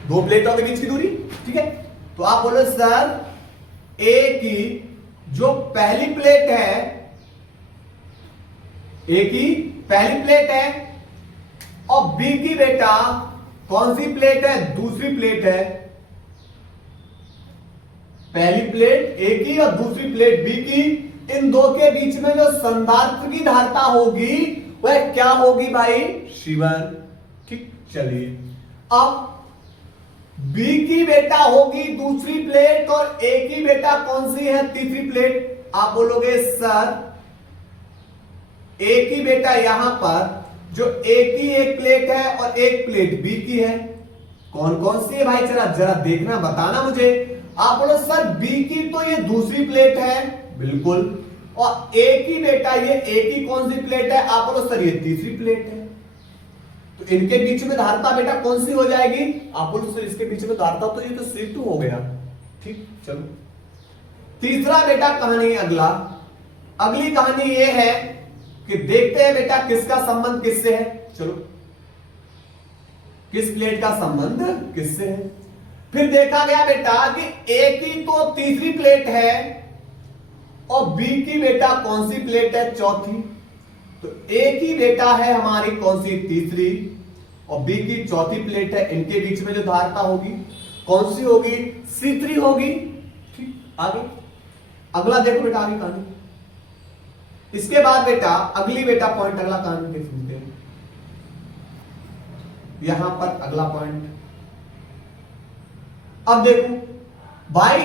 दो प्लेटों के बीच की दूरी, ठीक है। तो आप बोले सर ए की जो पहली प्लेट है, ए की पहली प्लेट है और बी की बेटा कौन सी प्लेट है, दूसरी प्लेट है। पहली प्लेट ए की और दूसरी प्लेट बी की, इन दो के बीच में जो संधारित्र की धारिता होगी वह क्या होगी भाई, C1, ठीक। चलिए अब बी की बेटा होगी दूसरी प्लेट और ए की बेटा कौन सी है, तीसरी प्लेट। आप बोलोगे सर ए की बेटा यहां पर जो ए की एक प्लेट है और एक प्लेट बी की है, कौन कौन सी है भाई, जरा जरा देखना बताना मुझे। आप बोलो सर बी की तो ये दूसरी प्लेट है, बिल्कुल, और ए की बेटा ये ए की कौन सी प्लेट है, आप बोलो सर ये तीसरी प्लेट है। तो इनके बीच में धारिता बेटा कौन सी हो जाएगी, आप बोलो सर इसके बीच में धारिता तो ये तो C2 हो गया, ठीक। चलो तीसरा बेटा कहानी अगला, अगली कहानी ये है कि देखते हैं बेटा किसका संबंध किससे है। चलो किस प्लेट का संबंध किससे है। फिर देखा गया बेटा कि ए की तो तीसरी प्लेट है और बी की बेटा कौन सी प्लेट है, चौथी। तो ए की बेटा है हमारी कौन सी, तीसरी, और बी की चौथी प्लेट है। इनके बीच में जो धारिता होगी कौन सी होगी, C3 होगी, ठीक। आगे अगला देखो बेटा, आगे कहानी। इसके बाद बेटा अगली बेटा पॉइंट, अगला कहानी देख सुनते हैं। यहां पर अगला पॉइंट, अब देखो भाई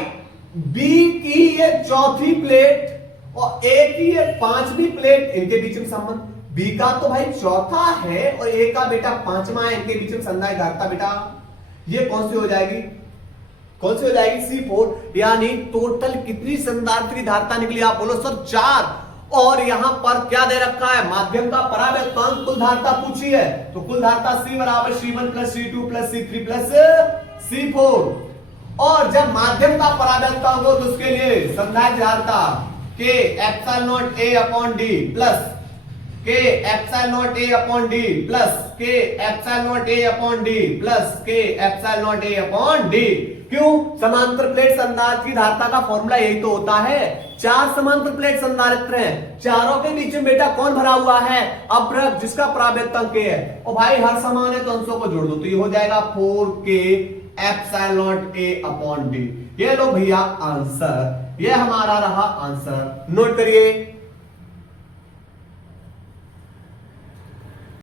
बी की ये चौथी प्लेट और ए की ये पांचवी प्लेट, इनके बीच में संबंध, बी का तो भाई चौथा है और ए का बेटा पांचवा है, इनके बीच में संधारित धारिता बेटा ये कौन सी हो जाएगी, कौन सी हो जाएगी, C4। यानी टोटल कितनी संधारित्र की धारिता निकली, आप बोलो सर 4। और यहां पर क्या दे रखा है, माध्यम का परावर्तकांक, कुल धारिता पूछी है, तो कुल धारिता C बराबर C1 plus C2 plus C3 plus C4। और जब माध्यम का परावर्तकांक हो तो उसके लिए संधारित्र धारिता K epsilon not A upon D plus K epsilon not A upon D plus K epsilon not A upon D plus K epsilon not A upon D। क्यों, समांतर प्लेट संधारित्र की धारिता का फॉर्मूला यही तो होता है। 4 समांतर प्लेट संधारित्र हैं, चारों के बीच में बेटा कौन भरा हुआ है, अवृत्त, जिसका परावर्तकांक K है। और भाई हर समान है तो अंशों को जोड़ दो, तो ये हो जाएगा 4K epsilon not A upon D। ये लो भैया आंसर, ये हमारा रहा आंसर, नोट करिए।